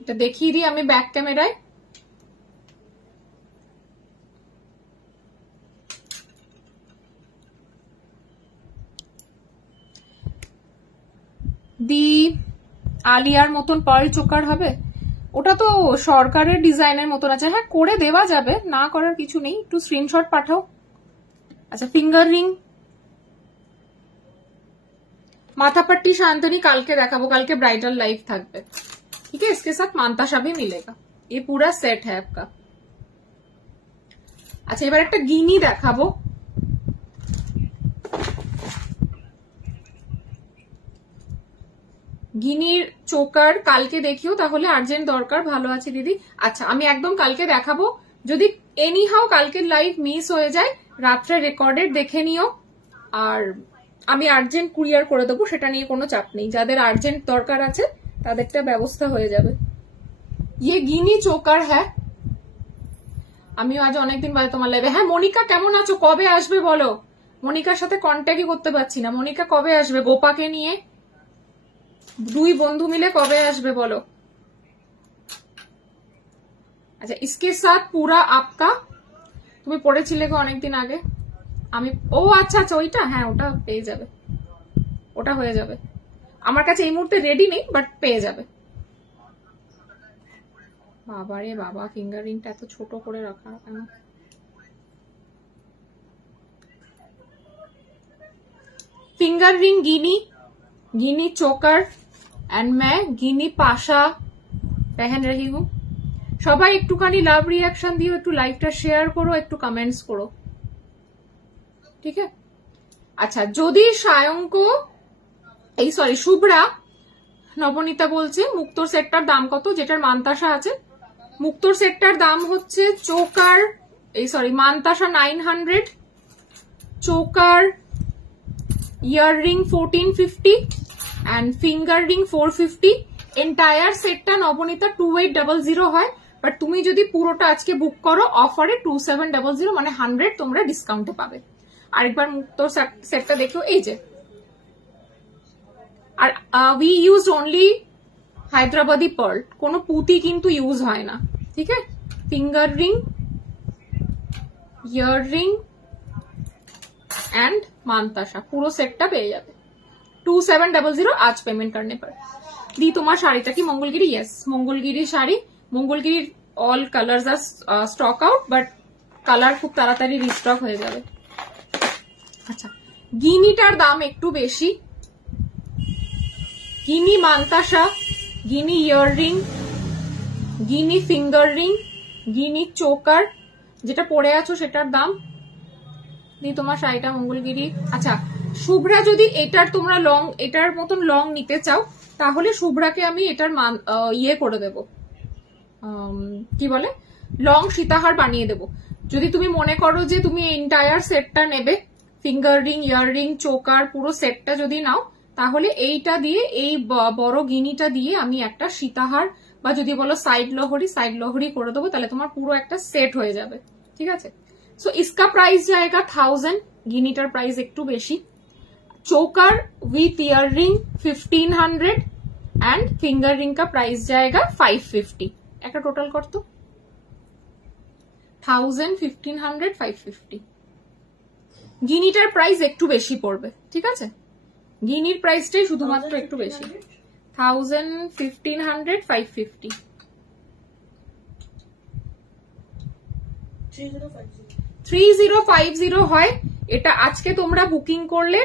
এটা দেখিয়ে দিই আমি ব্যাক ক্যামেরায়। দি আলিয়ার মতন পার্ল চোকার হবে, ওটা তো সরকারের ডিজাইনের মতন আছে। হ্যাঁ, করে দেওয়া যাবে, না করার কিছু নেই, একটু স্ক্রিনশট পাঠাও। আচ্ছা, ফিঙ্গার রিং, মাথাপাট্টি শান্তনী কালকে দেখাবো, কালকে ব্রাইডাল লাইভ থাকবে, ঠিক है। इसके साथ मानताशा भी मिलेगा। ये पूरा सेट है आपका। আচ্ছা এবার একটা গিনি দেখাবো। গিনির চোকার কালকে দেখিও, তাহলে আর্জেন্ট দরকার। ভালো আছে দিদি। আচ্ছা আমি একদম কালকে দেখাবো, যদি এনি হাউ কালকে লাইভ মিস হয়ে যায় রাত্রে রেকর্ডেড দেখে নিও, আর আমি আর্জেন্ট কুরিয়ার করে দেবো, সেটা নিয়ে কোনো চাপ নেই। যাদের আর্জেন্ট দরকার আছে তাদেরটা ব্যবস্থা হয়ে যাবে। ইয়ে গিনি চোকার হ্যাঁ, আমিও আজ অনেকদিন বাদে তোমার লাইভে। হ্যাঁ মনিকা কেমন আছো, কবে আসবে বলো? মনিকার সাথে কন্ট্যাক্টই করতে পারছি না। মনিকা কবে আসবে গোপাকে নিয়ে? দুই বন্ধু মিলে কবে আসবে বলো? আচ্ছা ইসকে সাথ পুরা আপকা, তুমি পড়েছিলে গো অনেকদিন আগে। আমি ও আচ্ছা আচ্ছা ওইটা, হ্যাঁ ওটা পেয়ে যাবে, ওটা হয়ে যাবে। আমার কাছে এই মুহূর্তে রেডি নেই, বাট পেয়ে যাবে। বাবা রে বাবা, ফিঙ্গার রিংটা এত ছোট করে রাখা কেন? फिंगर रिंग गिनी, गिनी चोकर एंड मैं गिनी पाशा पहन रही हूँ। সবাই একটুখানি লাভ রিয়াকশন দিও, একটু লাইভটা শেয়ার করো, একটু কমেন্টস করো, ঠিক আছে? আচ্ছা যদি সায়ঙ্ক এই সরি শুভ্রা, নবনীতা বলছে মুক্তোর সেটটার দাম কত, যেটার মান্তাসা আছে। মুক্তোর সেটটার দাম হচ্ছে চোকার এই sorry mantasha 900, choker earring 1450 and finger ring 450। Entire সেটটা নবনীতা 2800 হয়, বাট তুমি যদি পুরোটা আজকে বুক করো অফারে 2700 মানে 100 তোমরা ডিসকাউন্টে পাবে। আরেকবার মুক্তোর সেটটা দেখো, এই যে। আর we use only Hyderabadi pearl, কোনো পুঁতি কিন্তু ইউজ হয় না, ঠিক আছে? Finger ring, ear ring and mantasha পুরো সেটটা পেয়ে যাবে 2700 आज पेमेंट करने पर। दी তোমার শাড়িটা কি মঙ্গলগিরি? ইয়েস মঙ্গলগিরি শাড়ি। মঙ্গলগিরির অল কালার্স আর স্টক আউট, বাট কালার খুব তাড়াতাড়ি রিস্টক হয়ে যাবে। আচ্ছা গিনিটার দাম একটু বেশি। গিনি মান্তাসা, গিনি ইয়ার রিং, গিনি ফিঙ্গার রিং, গিনি চোকার, যেটা পরে আছো সেটার দাম। তোমার শাড়িটা মঙ্গলগিরি। আচ্ছা শুভ্রা যদি এটার তোমরা লং, এটার মতন লং নিতে চাও তাহলে শুভ্রাকে আমি এটার ইয়ে করে দেব, কি বলে লং সীতাহার বানিয়ে দেব। যদি তুমি মনে করো যে তুমি এন্টায়ার সেটটা নেবে, ফিঙ্গার রিং, ইয়ার রিং, চোকার পুরো সেটটা যদি নাও, তাহলে এইটা দিয়ে এই বড় গিনিটা দিয়ে আমি একটা সীতাহার বা যদি বলো সাইড লহরি করে দেবো, তাহলে তোমার পুরো একটা সেট হয়ে যাবে, ঠিক আছে? सो इसका प्राइस जाएगा 1000, गिनीटर प्राइस एक टू बेशी। चोकर with ear ring 1500 and finger ring का प्राइस जाएगा 550। एक टोटल कर तो 1000, 1500, 550। गिनीटर प्राइस एक टू बेशी पड़बे, ठीक है? गिनीर प्राइसटाই শুধুমাত্র একটু বেশি, 1000, 1500, 550। 3050 হয়। এটা আজকে তোমরা বুকিং করলে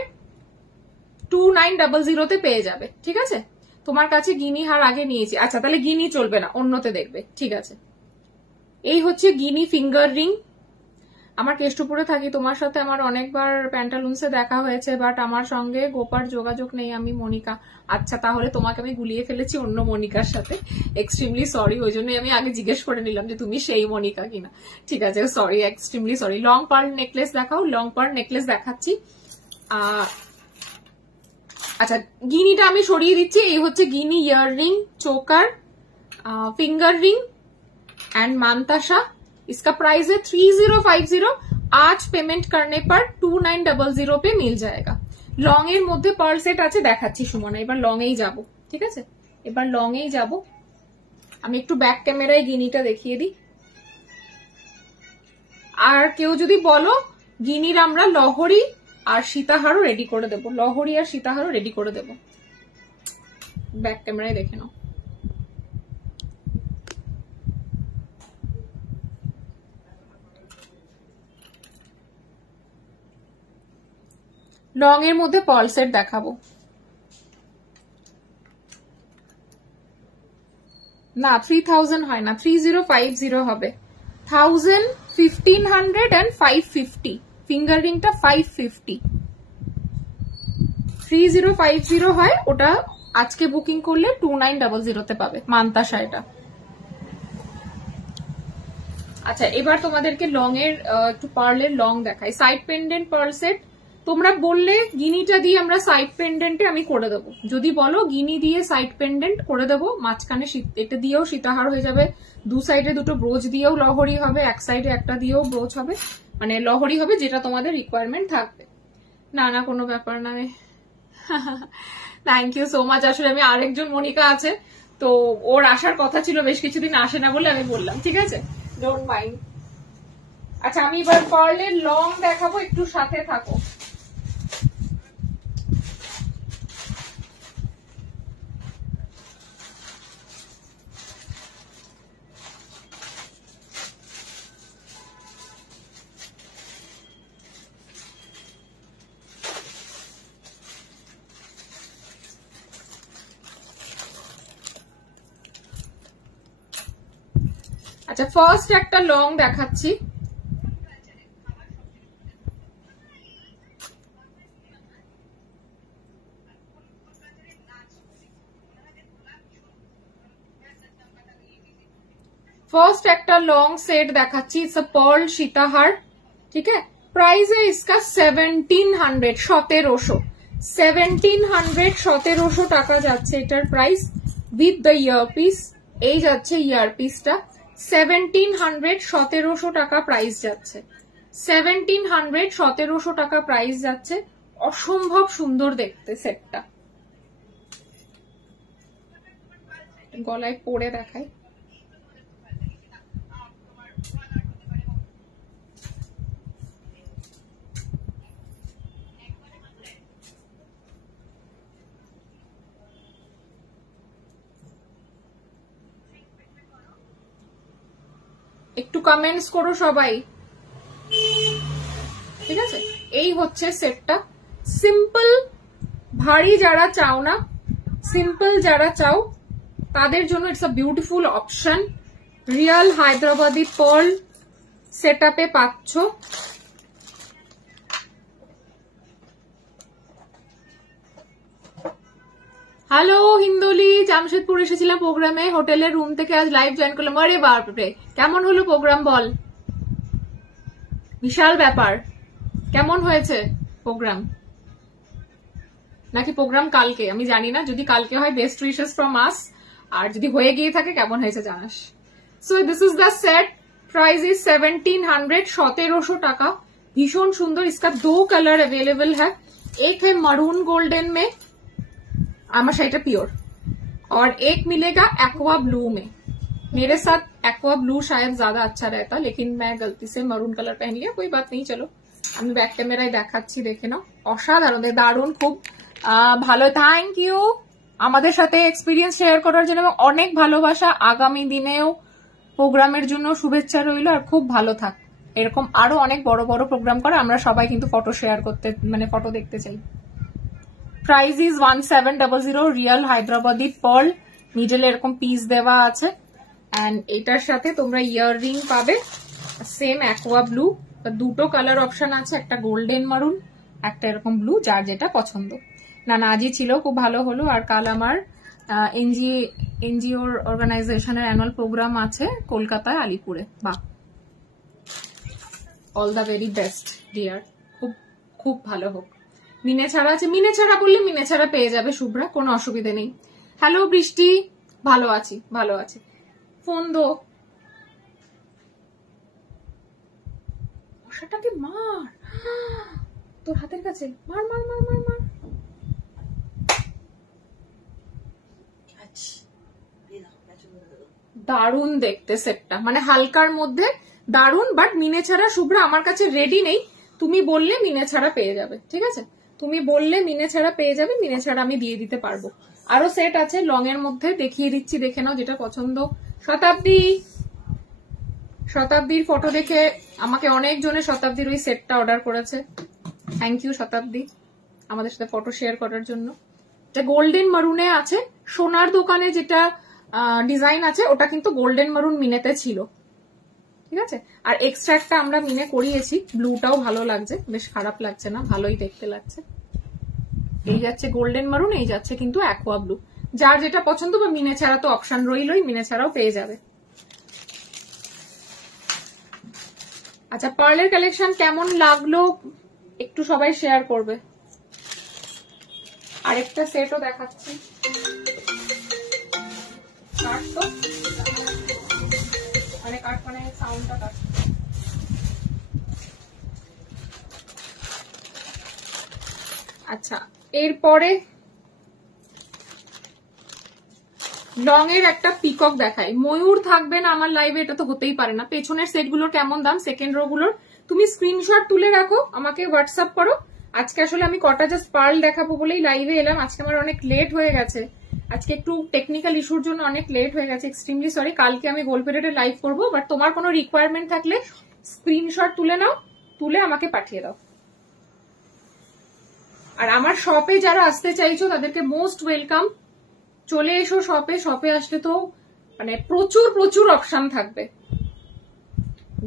2900 তে পেয়ে যাবে, ঠিক আছে? তোমার কাছে গিনি হার আগে নিয়েছি। আচ্ছা তাহলে গিনি চলবে না, অন্যতে দেখবে, ঠিক আছে? এই হচ্ছে গিনি ফিঙ্গার রিং। আমার কেষ্টপুরে থাকি, তোমার সাথে আমার অনেকবার প্যান্টালুন্সে দেখা হয়েছে, বাট আমার সঙ্গে গোপার যোগাযোগ নেই। আমি মনিকা। আচ্ছা তাহলে তোমাকে আমি গুলিয়ে ফেলেছি অন্য মনিকার সাথে, এক্সট্রিমলি সরি। ওই জন্যই আমি আগে জিজ্ঞেস করে নিলাম যে তুমি সেই মনিকা কিনা, ঠিক আছে? Sorry, extremely sorry. Long pearl necklace দেখাও। লং পার্ল নেকলেস দেখাচ্ছি। আচ্ছা গিনিটা আমি সরিয়ে দিচ্ছি। এই হচ্ছে guinea ear ring, choker, finger ring and mantasha. इसका प्राइस है 3050। आज पेमेंट करने पर 2900 पे मिल जाएगा। লং এর মধ্যে পার্ল সেট আছে, দেখাচ্ছি সুমনা। এবার লং এই যাব, ঠিক আছে? এবার লং এই যাব। আমি একটু ব্যাক ক্যামেরায় গিনিটা দেখিয়ে দিই। আর কেউ যদি বলো গিনির আমরা লহরি আর সীতাহারও রেডি করে দেবো, লহরি আর সীতাহারও রেডি করে দেবো। ব্যাক ক্যামেরায় দেখে নাও। লং এর মধ্যে পার্ল সেট দেখাবো। না 3000 হয় না, 3050 হবে। 1000, 1500 and 550। ফিঙ্গার রিংটা 550। 3050 হয়, ওটা আজকে বুকিং করলে 2900 তে পাবে। মান্তাসা এটা। আচ্ছা, এবার তোমাদেরকে লং এর একটু পার্লের লং দেখাই। Side pendant pearl set. তোমরা বললে গিনিটা দিয়ে আমরা সাইড পেন্ডেন্টে আমি করে দেবো, যদি বলো গিনি দিয়ে সাইড পেন্ডেন্ট করে দেবো, মাঝখানে এটা দিয়েও সীতাহার হয়ে যাবে, দু সাইডে দুটো ব্রোচ দিয়েও লহরি হবে, এক সাইডে একটা দিয়েও ব্রোচ হবে, মানে লহরি হবে, যেটা তোমাদের রিকোয়ারমেন্ট থাকবে। না না, কোনো ব্যাপার নয়। Thank you so much. আসলে আমি আরেকজন মনিকা আছে, তো ওর আসার কথা ছিল, বেশ কিছুদিন আসে না বলে আমি বললাম, ঠিক আছে, ডোন্ট মাইন্ড। আচ্ছা, আমি এবার পার্লের লং দেখাবো, একটু সাথে থাকো। আচ্ছা, ফার্স্ট একটা লং দেখাচ্ছি। फर्स्ट একটা लॉन्ग सेट দেখাচ্ছি। इट्स अ पर्ल सीताहार, ठीक है। प्राइस है इसका 1700, 1700 টাকা যাচ্ছে এটার প্রাইস, উইথ দ্য ইয়ারপিস। এই যাচ্ছে ইয়ারপিসটা 1700 টাকা প্রাইস যাচ্ছে, 1700 টাকা প্রাইস যাচ্ছে। অসম্ভব সুন্দর দেখতে সেটটা। গলায় পরে দেখাই। একটু কমেন্টস করো সবাই, ঠিক আছে। এই হচ্ছে সেটটা। সিম্পল ভারী যারা চাও না, সিম্পল যারা চাও তাদের জন্য it's a beautiful option. Real Hyderabadi pearl সেটআপে পাচ্ছ। হ্যালো হিন্দোলি, জামশেদপুর এসেছিলাম প্রোগ্রামে, হোটেলের রুম থেকে আজ লাইভ জয়েন করলাম। আরে বাপরে, কেমন হলো প্রোগ্রাম বল? বিশাল ব্যাপার। কেমন হয়েছে প্রোগ্রাম? নাকি প্রোগ্রাম কালকে? আমি জানি না, যদি কালকে হয় বেস্ট উইশেস ফ্রম আস, আর যদি হয়ে গিয়ে থাকে কেমন হয়েছে জানাস। So this is the set, price is 1700, 1700 টাকা। भीषण सुंदर। इसका 2 कलर अवेलेबल है, एक है मरून गोल्डन में, आमा शाइटा प्योर, और एक मिलेगा एक्वा ब्लू में। मेरे साथ एक्वा ब्लू शायद ज्यादा अच्छा रहता, लेकिन मैं गलती से मरून कलर पहन लिया, कोई बात नहीं। चलो আমি ব্যাক ক্যামেরায় দেখাচ্ছি, দেখে নাও। অসাধারণ, দারুণ, খুব ভালো। থ্যাংক ইউ আমাদের সাথে এক্সপিরিয়েন্স শেয়ার করার জন্য, এবং অনেক ভালোবাসা। আগামী দিনেও প্রোগ্রামের জন্য শুভেচ্ছা রইল, আর খুব ভালো থাক। এরকম আরো অনেক বড় বড় প্রোগ্রাম করে, আমরা সবাই কিন্তু ফটো শেয়ার করতে, মানে ফটো দেখতে চাই। Price is 1700, real Hyderabadi pearl, মিডলে এরকম পিস দেওয়া আছে। এন্ড এটার সাথে তোমরা ইয়াররিং পাবে সেম অ্যাকোয়া ব্লু। দুটো কালার অপশন আছে, একটা গোল্ডেন মারুন, একটা এরকম ব্লু, যার যেটা পছন্দ। না না, আজই ছিল, খুব ভালো হলো। আর কাল আমার এনজিওর অর্গানাইজেশনের অ্যানুয়াল প্রোগ্রাম আছে কলকাতায়, আলিপুরে। বাহ, all the very best dear, খুব খুব ভালো হোক। মিনে ছাড়া আছে, মিনে ছাড়া বললে মিনে ছাড়া পেয়ে যাবে শুভ্রা, কোনো অসুবিধা নেই। হ্যালো বৃষ্টি, ভালো আছি, ভালো আছি। ফোন দো, মশাটাকে মার, তোর হাতের কাছে মার মার মার মার মার। দারুণ দেখতে সেটটা, মানে হালকার মধ্যে দারুণ। বাট মিনে ছাড়া শুভ্রা আমার কাছে রেডি নেই, তুমি বললে মিনে ছাড়া পেয়ে যাবে, ঠিক আছে। তুমি বললে মিনে ছাড়া পেয়ে যাবে, মিনে ছাড়া আমি দিয়ে দিতে পারবো। আরো সেট আছে লং এর মধ্যে, দেখিয়ে দিচ্ছি, দেখে নাও যেটা পছন্দ। শতাব্দী, শতাব্দীর ফটো দেখে আমাকে অনেক জনে শতাব্দীর ওই সেটটা অর্ডার করেছে। থ্যাংক ইউ শতাব্দী আমাদের সাথে ফটো শেয়ার করার জন্য। এটা গোল্ডেন মারুনে আছে। সোনার দোকানে যেটা ডিজাইন আছে, ওটা কিন্তু গোল্ডেন মারুন মিনেতে ছিল, ঠিক আছে। আর এক্সট্রাক্টটা আমরা মিনে করিয়েছি, ব্লুটাও ভালো লাগছে, বেশ খারাপ লাগছে না, ভালোই দেখতে লাগছে। এই যাচ্ছে গোল্ডেন মারুন, এই যাচ্ছে কিন্তু অ্যাকোয়া ব্লু, যার যেটা পছন্দ, বা মিনে ছাড়া তো অপশন রইলই, মিনে ছাড়াও পেয়ে যাবে। আচ্ছা, পার্লের কালেকশন কেমন লাগলো একটু সবাই শেয়ার করবে। আরেকটা সেটও দেখাচ্ছি, মানে সাউন্ডটা কাট। আচ্ছা, এরপরে লং এর একটা পিকক দেখাই। ময়ূর থাকবে না আমার লাইভে, এটা তো হতেই পারে না। পেছনের সেট গুলোর কেমন দাম, সেকেন্ড রো গুলোর তুমি স্ক্রিনশট তুলে রাখো, আমাকে হোয়াটসঅ্যাপ করো। আজকে আসলে আমি কটা জাস্ট পার্ল দেখাবো বলেই লাইভে এলাম, আজকে আমার অনেক লেট হয়ে গেছে, আজকে একটু টেকনিক্যাল ইস্যুর জন্য অনেক লেট হয়ে গেছে, এক্সট্রিমলি সরি। কালকে আমি গোল পিরিয়ডে লাইভ করবো, বাট তোমার কোনো রিকোয়ারমেন্ট থাকলে স্ক্রিনশট তুলে নাও, তুলে আমাকে পাঠিয়ে দাও। আর আমার শপে যারা আসতে চাইছো তাদেরকে মোস্ট ওয়েলকাম, চলে এসো শপে। শপে আসলে তো মানে প্রচুর প্রচুর অপশন থাকবে।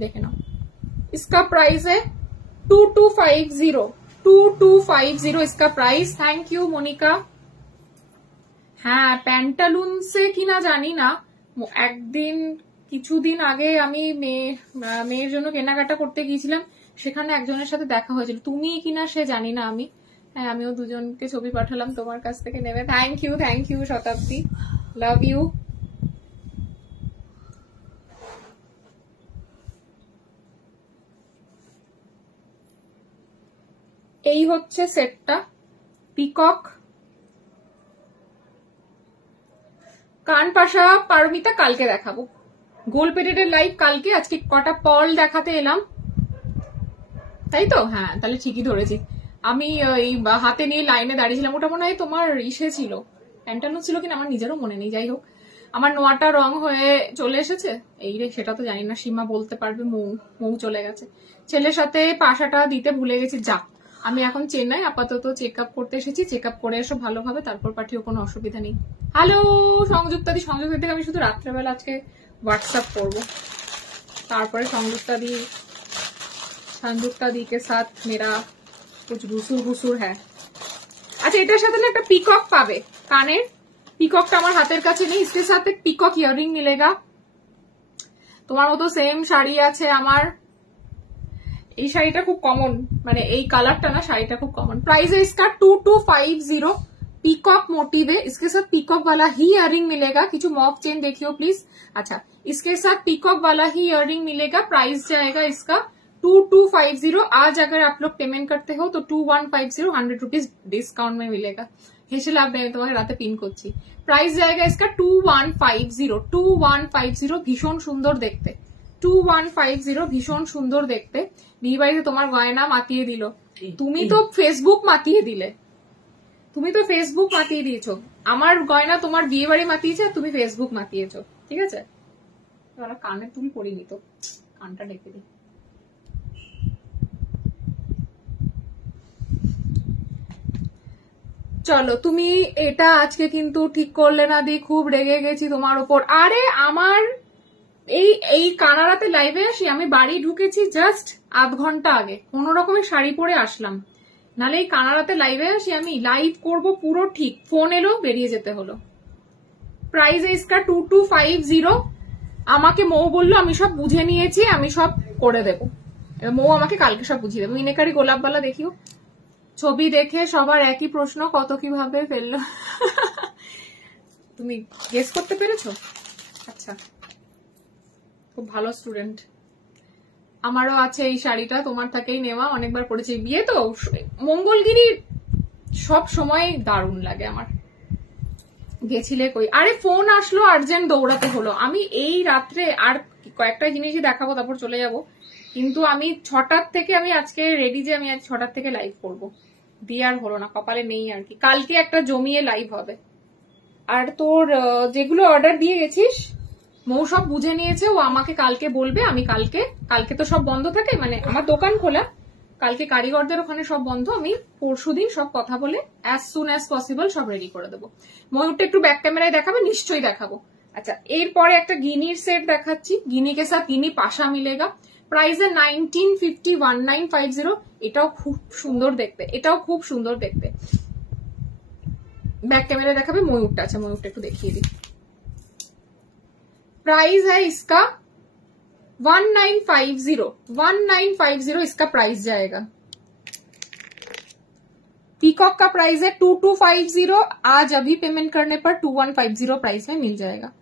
দেখে নাও, इसका प्राइस है 2250 इसका प्राइस। Thank you Monika. হ্যাঁ, প্যান্টালুনসে কিনা জানি না, একদিন কিছুদিন আগে আমি মেয়ের জন্য কেনাকাটা করতে গিয়েছিলাম, সেখানে একজনের সাথে দেখা হয়েছিল, তুমি কিনা সে জানি না আমি। হ্যাঁ, আমিও দুজনকে ছবি পাঠালাম, তোমার কাছ থেকে নেবে। Thank you Shatabdi, love you. এই হচ্ছে সেটটা, পিকক কানপাশা। পারমিতা কালকে দেখাবো, গোল পিরিয়ডের লাইভ কালকে। আজকে কটা পার্ল দেখাতে এলাম, তাই তো? হ্যাঁ, তাহলে ঠিকই ধরেছি। আমি এই হাতে নিয়ে লাইনে দাঁড়িয়েছিলাম, ওটা মনে হয় তোমার ইসে ছিল, প্যান্টালুন ছিল কিনা আমার নিজেরও মনে নেই। যাই হোক, আমার নোয়াটা রং হয়ে চলে এসেছে, এই রে সেটা তো জানি না, সীমা বলতে পারবে। মৌ চলে গেছে, ছেলের সাথে পাশাটা দিতে ভুলে গেছি। যা, আমি এখন চেন্নাই আপাতত চেক আপ করতে এসেছি, চেক আপ করে এসো ভালোভাবে, তারপর পাঠিও, কোনো অসুবিধা নেই। হ্যালো সংযুক্তাদি, সংযুক্তাদিকে আমি শুধু রাত্রেবেলা আজকে হোয়াটসঅ্যাপ করবো, তারপরে সংযুক্তা दी के साथ मेरा कुछ घुसुर है। আচ্ছা, এটার সাথে না একটা পিকক পাবে, কানের পিককটা আমার হাতের কাছে নেই, इसके साथ एक পিকক ইয়াররিং मिलेगा। তোমার মতো সেম শাড়ি আছে আমার, এই শাড়িটা খুব কমন, মানে এই কালারটা না, শাড়িটা খুব কমন। प्राइस है इसका 2250, पीकॉक मोटिव है, इसके साथ पीकॉक वाला ही इयररिंग मिलेगा। किचु मॉफ चेन देखियो प्लीज। अच्छा, इसके साथ पीकॉक वाला ही इयररिंग मिलेगा। प्राइस जाएगा इसका 2250। आज अगर आप लोग पेमेंट करते हो तो 2150, 100 रुपीज डिस्काउंट में मिलेगा। हेसे लाभ मैं तुम्हारे राते पिन করছি। प्राइस जाएगा इसका 2150। ভীষণ সুন্দর দেখতে, 2150 ভীষণ সুন্দর দেখতে। বিয়ে বাড়িতে তোমার গয়না মাতিয়ে দিল, তুমি তো ফেসবুক মাতিয়ে দিলে, তুমি তো ফেসবুক মাতিয়ে দিয়েছো। আমার গয়না তোমার বিয়ে বাড়ি মাতিয়েছে, তুমি ফেসবুক মাতিয়েছো, ঠিক আছে। কানে তুমি পড়িনি তো, কানটা ঢেকে দিই। চলো, তুমি এটা আজকে কিন্তু ঠিক করলে না দি, খুব রেগে গেছি তোমার ওপর। আরে আমার এই কানাড়াতে লাইভে আসি, আমি বাড়ি ঢুকেছি জাস্ট আধ ঘন্টা আগে, কোন রকমের শাড়ি পরে আসলাম, নালে এই কানাড়াতে লাইভে আসি আমি, লাইভ করব পুরো ঠিক, ফোন এলো বেরিয়ে যেতে হলো। প্রাইস ইসকা 2250। আমাকে মৌ বললো আমি সব বুঝে নিয়েছি, আমি সব করে দেবো। মৌ আমাকে কালকে সব বুঝিয়ে দেবো। মিনেকারি গোলাপবালা দেখিও, ছবি দেখে সবার একই প্রশ্ন, কত কিভাবে ফেললো। তুমি গেস করতে পেরেছো? আচ্ছা, খুব ভালো স্টুডেন্ট। আমারও আছে এই শাড়িটা, তোমার থেকেই নেওয়া, অনেকবার পরেছি। বিয়ে তো মঙ্গলগিরি সব সময় দারুণ লাগে আমার। গেছিলে কই? আরে ফোন আসলো, আর্জেন্ট দৌড়াতে হলো। আমি এই রাত্রে আর কয়েকটা জিনিসই দেখাবো, তারপর চলে যাব। কিন্তু আমি 6টার থেকে আমি আজকে রেডি, যে আমি আজ 6টার থেকে লাইভ করব। দিয়ে আর হলো না, কপালে নেই আর কি। কালকে একটা জমিয়ে লাইভ হবে। আর তোর যেগুলো অর্ডার দিয়ে গেছিস মৌ সব বুঝে নিয়েছে, ও আমাকে কালকে বলবে। আমি কালকে তো সব বন্ধ থাকে, মানে আমার দোকান খোলা, কালকে কারিগরদের ওখানে সব বন্ধ। আমি পরশুদিন সব কথা বলে অ্যাজ সুন অ্যাজ পসিবল সব রেডি করে দেবো। ময়ূরটা একটু ব্যাক ক্যামেরায় দেখাবে, নিশ্চয়ই দেখাবো। अच्छा एरपरे एक गिनिर सेट देखाচ্ছি गिनी के साथ गिनी पाशा मिलेगा प्राइस है 1950 1950 এটাও খুব সুন্দর দেখতে এটাও খুব সুন্দর দেখতে बैक कैमरा देखाबे मयूरटा अच्छा मयूरटा একটু দেখিয়ে দিই प्राइस है इसका 1950 इसका प्राइस जाएगा पीकॉक का प्राइस है 2250 आज अभी पेमेंट करने पर 2150 प्राइस में मिल जाएगा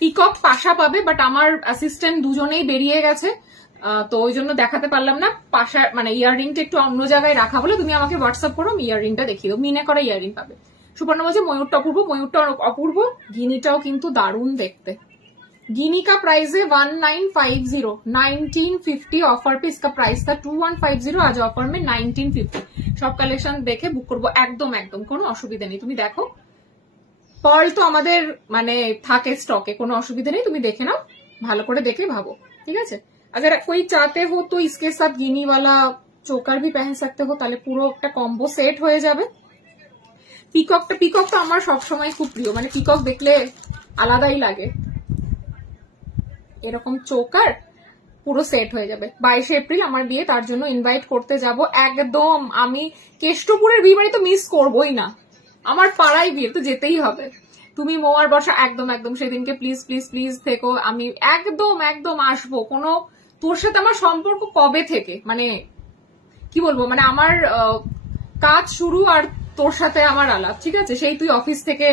পিকক পাশা পাবে বাট আমার অ্যাসিস্ট্যান্ট দুজনেই বেরিয়ে গেছে তো ওই জন্য দেখাতে পারলাম না পাশা মানে ইয়াররিংটা একটু অন্য জায়গায় রাখা বলে তুমি আমাকে হোয়াটসঅ্যাপ করো আমি ইয়াররিংটা দেখিয়ে দেবো মিনে করা ইয়াররিং পাবে সুপর্ণা বলছে ময়ূরটা অপূর্ব গিনিটাও কিন্তু দারুণ দেখতে गिनी का प्राइस है 1950 1950 ऑफर पे इसका प्राइस था 2150 आज ऑफर में 1950 सब कलेक्शन देखे बुक करबो एकदम एकदम কোনো অসুবিধা নেই তুমি দেখো पर्ल तो আমাদের মানে থাকে স্টকে কোনো অসুবিধা নেই তুমি দেখে নাও ভালো করে দেখে ভাবো ঠিক আছে अगर कोई चाहते हो तो इसके साथ गिनी वाला चोकर भी पहन सकते हो তাহলে পুরো একটা কম্বো সেট হয়ে যাবে পিকক তো আমার সব সময় খুব প্রিয় মানে পিকক দেখলে আলাদাই লাগে এরকম চোকার পুরো সেট হয়ে যাবে 22 এপ্রিল আমার বিয়ে তার জন্য ইনভাইট করতে যাব একদম আমি কেষ্টপুরের বিয়ে বাড়ি তো মিস করবই না আমার পাড়ায় বিয়ে তো যেতেই হবে তুমি মোয়ার বর্ষা একদম একদম সেদিনকে প্লিজ প্লিজ প্লিজ থেকো আমি একদম একদম আসবো কোনো তোর সাথে আমার সম্পর্ক কবে থেকে মানে কি বলবো মানে আমার কাজ শুরু আর তোর সাথে আমার আলাপ ঠিক আছে সেই তুই অফিস থেকে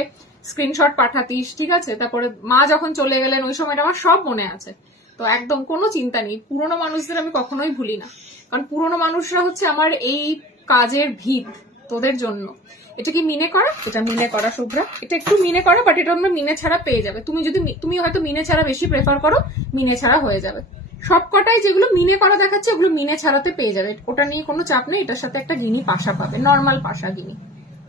স্ক্রিনশট পাঠাতিস ঠিক আছে তারপরে মা যখন চলে গেলেন ওই সময়টা আমার সব মনে আছে তো একদম কোনো চিন্তা নেই পুরনো মানুষদের আমি কখনোই ভুলি না কারণ পুরনো মানুষরা হচ্ছে আমার এই কাজের ভিত তোদের জন্য এটা কি মিনে করা এটা মিনে করা শুভ্রা এটা একটু মিনে করা বাট এটা তোমরা মিনে ছাড়া পেয়ে যাবে তুমি হয়তো মিনে ছাড়া বেশি প্রেফার করো মিনে ছাড়া হয়ে যাবে সবকটাই যেগুলো মিনে করা দেখাচ্ছে ওগুলো মিনে ছাড়াতে পেয়ে যাবে ওটা নিয়ে কোনো চাপ নেই এটার সাথে একটা গিনি পাশা পাবে নর্মাল পাশা গিনি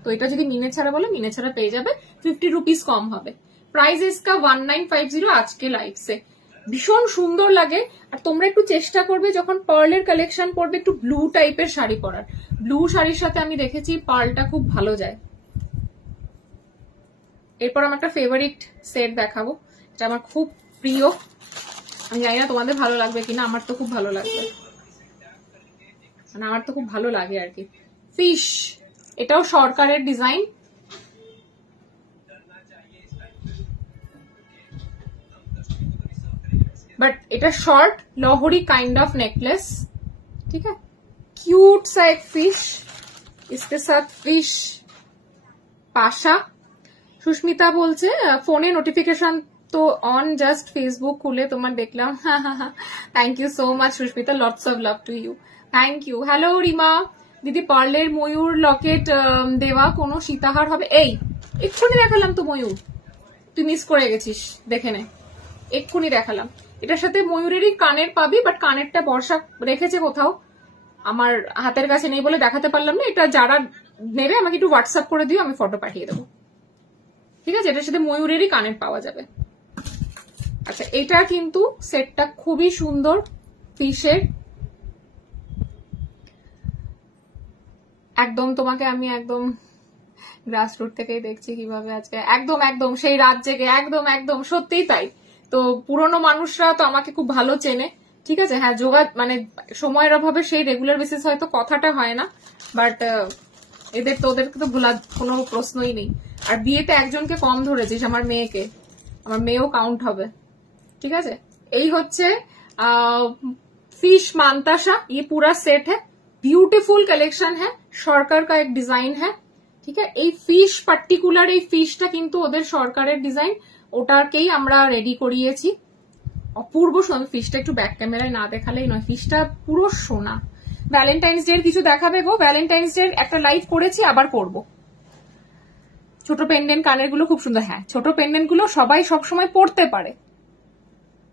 तो এটা যদি মিনে ছাড়া বলে মিনে ছাড়া পেয়ে যাবে 50 रुपीस কম হবে প্রাইস इसका 1950 আজকে লাইভ সে ভীষণ সুন্দর লাগে আর তোমরা একটু চেষ্টা করবে যখন পার্লের কালেকশন পরবে একটু ব্লু টাইপের শাড়ি পরার ব্লু শাড়ির সাথে আমি দেখেছি পার্লটা খুব ভালো যায় এরপর আমার একটা ফেভারিট সেট দেখাবো এটা আমার খুব প্রিয় আমি জানি না তোমাদের ভালো লাগবে কিনা আমার তো খুব ভালো লাগবে মানে আমার তো খুব ভালো লাগে আর কি ফিশ এটাও সরকারের ডিজাইন बट এটা short Lahori kind of necklace ठीक है क्यूट सा एक फिश इसके साथ फिश पाशा सुष्मिता बोलছে ফোনে নোটিফিকেশন তো অন জাস্ট ফেসবুক খুলে তোমার দেখলাম thank you so much Susmita lots of love to you thank you hello Rima দিদি পার্লের ময়ূর লকেট দেওয়া কোনো সীতাহার হবে এই এক্ষুনি দেখালাম তো ময়ূর তুই মিস করে গেছিস দেখে নে এক্ষুনি দেখালাম এটার সাথে ময়ূরেরই কানের পাবি বাট কানেরটা বর্ষা রেখেছে কোথাও আমার হাতের কাছে নেই বলে দেখাতে পারলাম না এটা যারা নেবে আমাকে একটু হোয়াটসঅ্যাপ করে দিও আমি ফটো পাঠিয়ে দেবো ঠিক আছে এটার সাথে ময়ূরেরই কানের পাওয়া যাবে আচ্ছা এটা কিন্তু সেটটা খুবই সুন্দর ফিশের একদম তোমাকে আমি একদম গ্রাসরুট থেকেই দেখছি কিভাবে আজকে একদম একদম সেই রাত জেগে একদম একদম সত্যিই তাই তো পুরনো মানুষরা তো আমাকে খুব ভালো চেনে ঠিক আছে হ্যাঁ মানে সময়ের অভাবে সেই রেগুলার বেসিস হয়তো কথাটা হয় না বাট এদের তো ওদেরকে তো ভোলার কোনো প্রশ্নই নেই আর বিয়েতে একজনকে কম ধরেছিস আমার মেয়েকে আমার মেয়েও কাউন্ট হবে ঠিক আছে এই হচ্ছে फिश मानताशा ये पूरा सेट है ब्यूटीफुल कलेक्शन है सरकार का एक डिजाइन है ठीक है এই ফিশ পার্টিকুলার এই ফিশটা কিন্তু ওদের সরকারের ডিজাইন ওটাকেই আমরা রেডি করিয়েছি অপূর্ব সুন্দর ফিশটা একটু ব্যাক ক্যামেরায় না দেখালেই নয় ফিশটা পুরো সোনা ভ্যালেন্টাইন্স ডে এর কিছু দেখাবে গো ভ্যালেন্টাইন্স ডে একটা লাইভ করেছি আবার করব ছোট পেন্ডেন্ট কানের গুলো খুব সুন্দর হ্যাঁ ছোট পেন্ডেন্ট গুলো সবাই সবসময় পড়তে পারে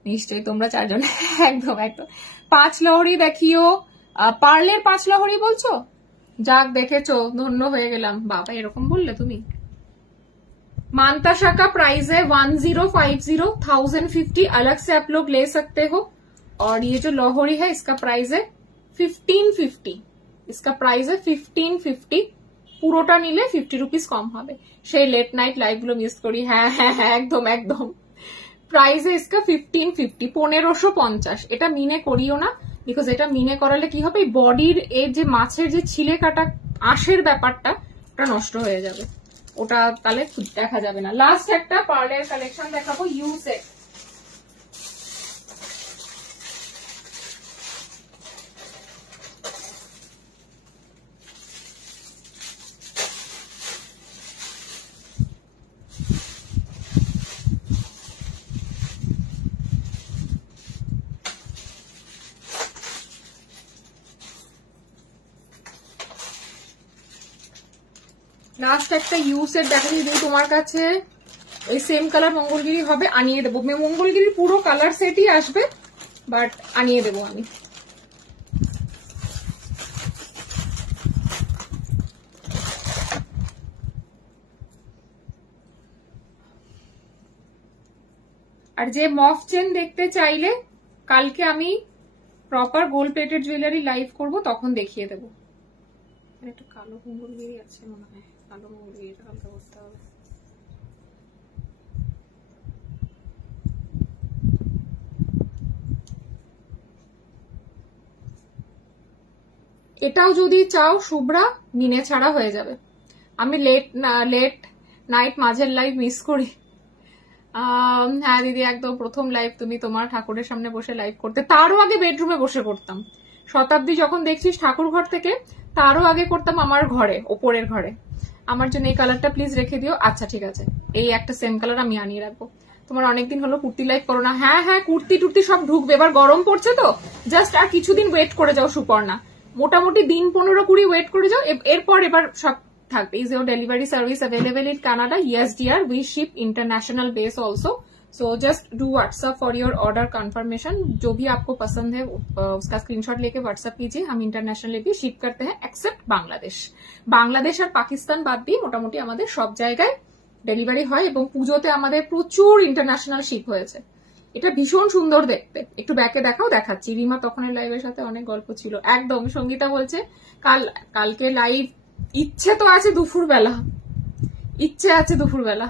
নিশ্চয়ই তোমরা চারজন একদম একদম 5 লহরি দেখিও পার্লের 5 লহরি বলছো যাক দেখেছো ধন্য হয়ে গেলাম বাবা এরকম বললে তুমি मानताशा का प्राइस है 1050 1050 अलग से आप लोग ले सकते हो और ये जो लाहौरी है इसका प्राइस है 1550 इसका प्राइस है 1550, পুরোটা নিলে 50 রুপিস কম হবে। সেই লেট নাইট লাইভ গুলো মিস করি, হ্যাঁ হ্যাঁ হ্যাঁ একদম একদম। প্রাইস है इसका 1550, 1550। এটা মিনে করিও না, বিকজ এটা মিনে করালে কি হবে, বডির এর যে মাছের যে ছিলে কাটা আঁশের ব্যাপারটা ওটা নষ্ট হয়ে যাবে, ওটা তাহলে দেখা যাবে না। লাস্ট একটা পার্লের কালেকশন দেখাবো, ইউসে। লাস্ট একটা ইউ সেট দেখাচ্ছি, যদি তোমার কাছে এই সেম কালার মঙ্গলগিরি হবে আনিয়ে দেবো। মঙ্গলগিরির পুরো কালার সেটই আসবে, বাট আনিয়ে দেবো আমি। আর যে মফ চেন দেখতে চাইলে কালকে আমি proper gold plated jewellery live করব, তখন দেখিয়ে দেবো। একটা কালো মঙ্গলগিরি আছে মনে হয়, কালো মঙ্গলগিরিটা কালকে করতে হবে। এটাও যদি চাও শুভ্রা, মিনে ছাড়া হয়ে যাবে। আমি লেট নাইট মাঝের লাইভ মিস করি। হ্যাঁ দিদি একদম প্রথম লাইভ তুমি তোমার ঠাকুরের সামনে বসে লাইভ করতে, তারও আগে বেডরুমে বসে করতাম। শতাব্দী যখন দেখছিস ঠাকুর ঘর থেকে, তারও আগে করতাম আমার ঘরে, ওপরের ঘরে। আমার জন্য এই কালারটা প্লিজ রেখে দিও। আচ্ছা ঠিক আছে, এই একটা সেম কালার আমি আনিয়ে রাখবো। তোমার অনেকদিন হলো কুর্তি লাইভ করো না। হ্যাঁ হ্যাঁ কুর্তি টুর্তি সব ঢুকবে, এবার গরম পড়ছে তো, জাস্ট আর কিছুদিন ওয়েট করে যাও সুপর্ণা, মোটামুটি দিন 15-20 ওয়েট করে যাও, এরপর এবার সব থাকবে। Is your delivery service available in Canada? Yes dear, we ship international base also, so just do WhatsApp for your order confirmation. जो भी आपको पसंद है उसका स्क्रीनशॉट लेके व्हाट्सएप कीजिए, हम इंटरनेशनली भी शिप करते हैं एक्सेप्ट बांग्लादेश। बांग्लादेश और पाकिस्तान बाद দিয়ে মোটামুটি আমাদের সব জায়গায় ডেলিভারি হয়, এবং পুজোতে আমাদের প্রচুর ইন্টারন্যাশনাল শিপ হয়েছে। এটা ভীষণ সুন্দর দেখতে, একটু ব্যাকে দেখাও, দেখাচ্ছি। রিমা তখনের লাইভের সাথে অনেক গল্প ছিল, একদম। সঙ্গীতা বলছে কালকে লাইভ ইচ্ছে তো আছে দুপুর বেলা, ইচ্ছে আছে দুপুর বেলা।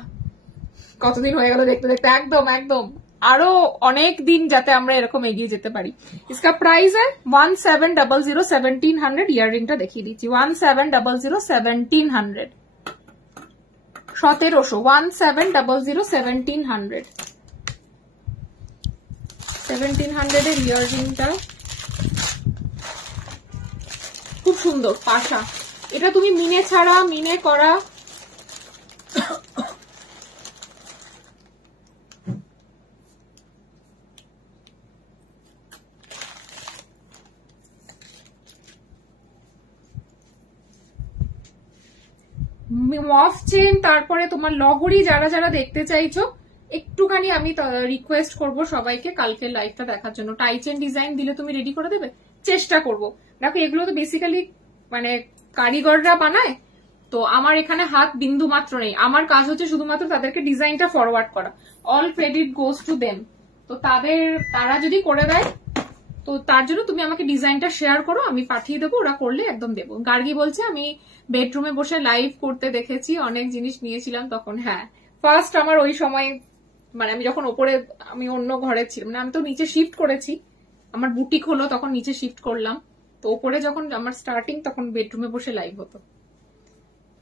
কতদিন হয়ে গেল দেখতে দেখতে, একদম একদম। আরো অনেক দিন যাতে আমরা এরকম এগিয়ে যেতে পারি। इसका प्राइस है 1700 1700। ইয়াররিংটা দেখিয়ে দিচ্ছি, 1700 1700 1700 1700 1700 এর ইয়াররিংটা খুব সুন্দর পাশা। এটা তুমি মিনে ছাড়া, মিনে করা, মফ চেন, তারপরে তোমার লহরি, যারা যারা দেখতে চাইছো একটুখানি আমি রিকোয়েস্ট করব সবাইকে কালকে লাইভটা দেখার জন্য। টাই চেন ডিজাইন দিলে তুমি রেডি করে দেবে, চেষ্টা করব। দেখো এগুলো তো বেসিক্যালি মানে কারিগররা বানায়, তো আমার এখানে হাত বিন্দু মাত্র নেই। আমার কাজ হচ্ছে শুধুমাত্র তাদেরকে ডিজাইনটা ফরওয়ার্ড করা, all credit goes to them. তো তারা যদি করে দেয়, তো তার জন্য তুমি আমাকে ডিজাইনটা শেয়ার করো, আমি পাঠিয়ে দেবো, ওরা করলে একদম দেবো। গার্গি বলছে আমি বেডরুমে বসে লাইভ করতে দেখেছি, অনেক জিনিস নিয়েছিলাম তখন। হ্যাঁ ফার্স্ট আমার ওই সময়, মানে আমি যখন ওপরে, আমি অন্য ঘরে ছিলাম, মানে আমি তো নিচে শিফট করেছি, আমার বুটিক হলো তখন নিচে শিফট করলাম, তো ওপরে যখন আমার স্টার্টিং তখন বেডরুমে বসে লাইভ হতো।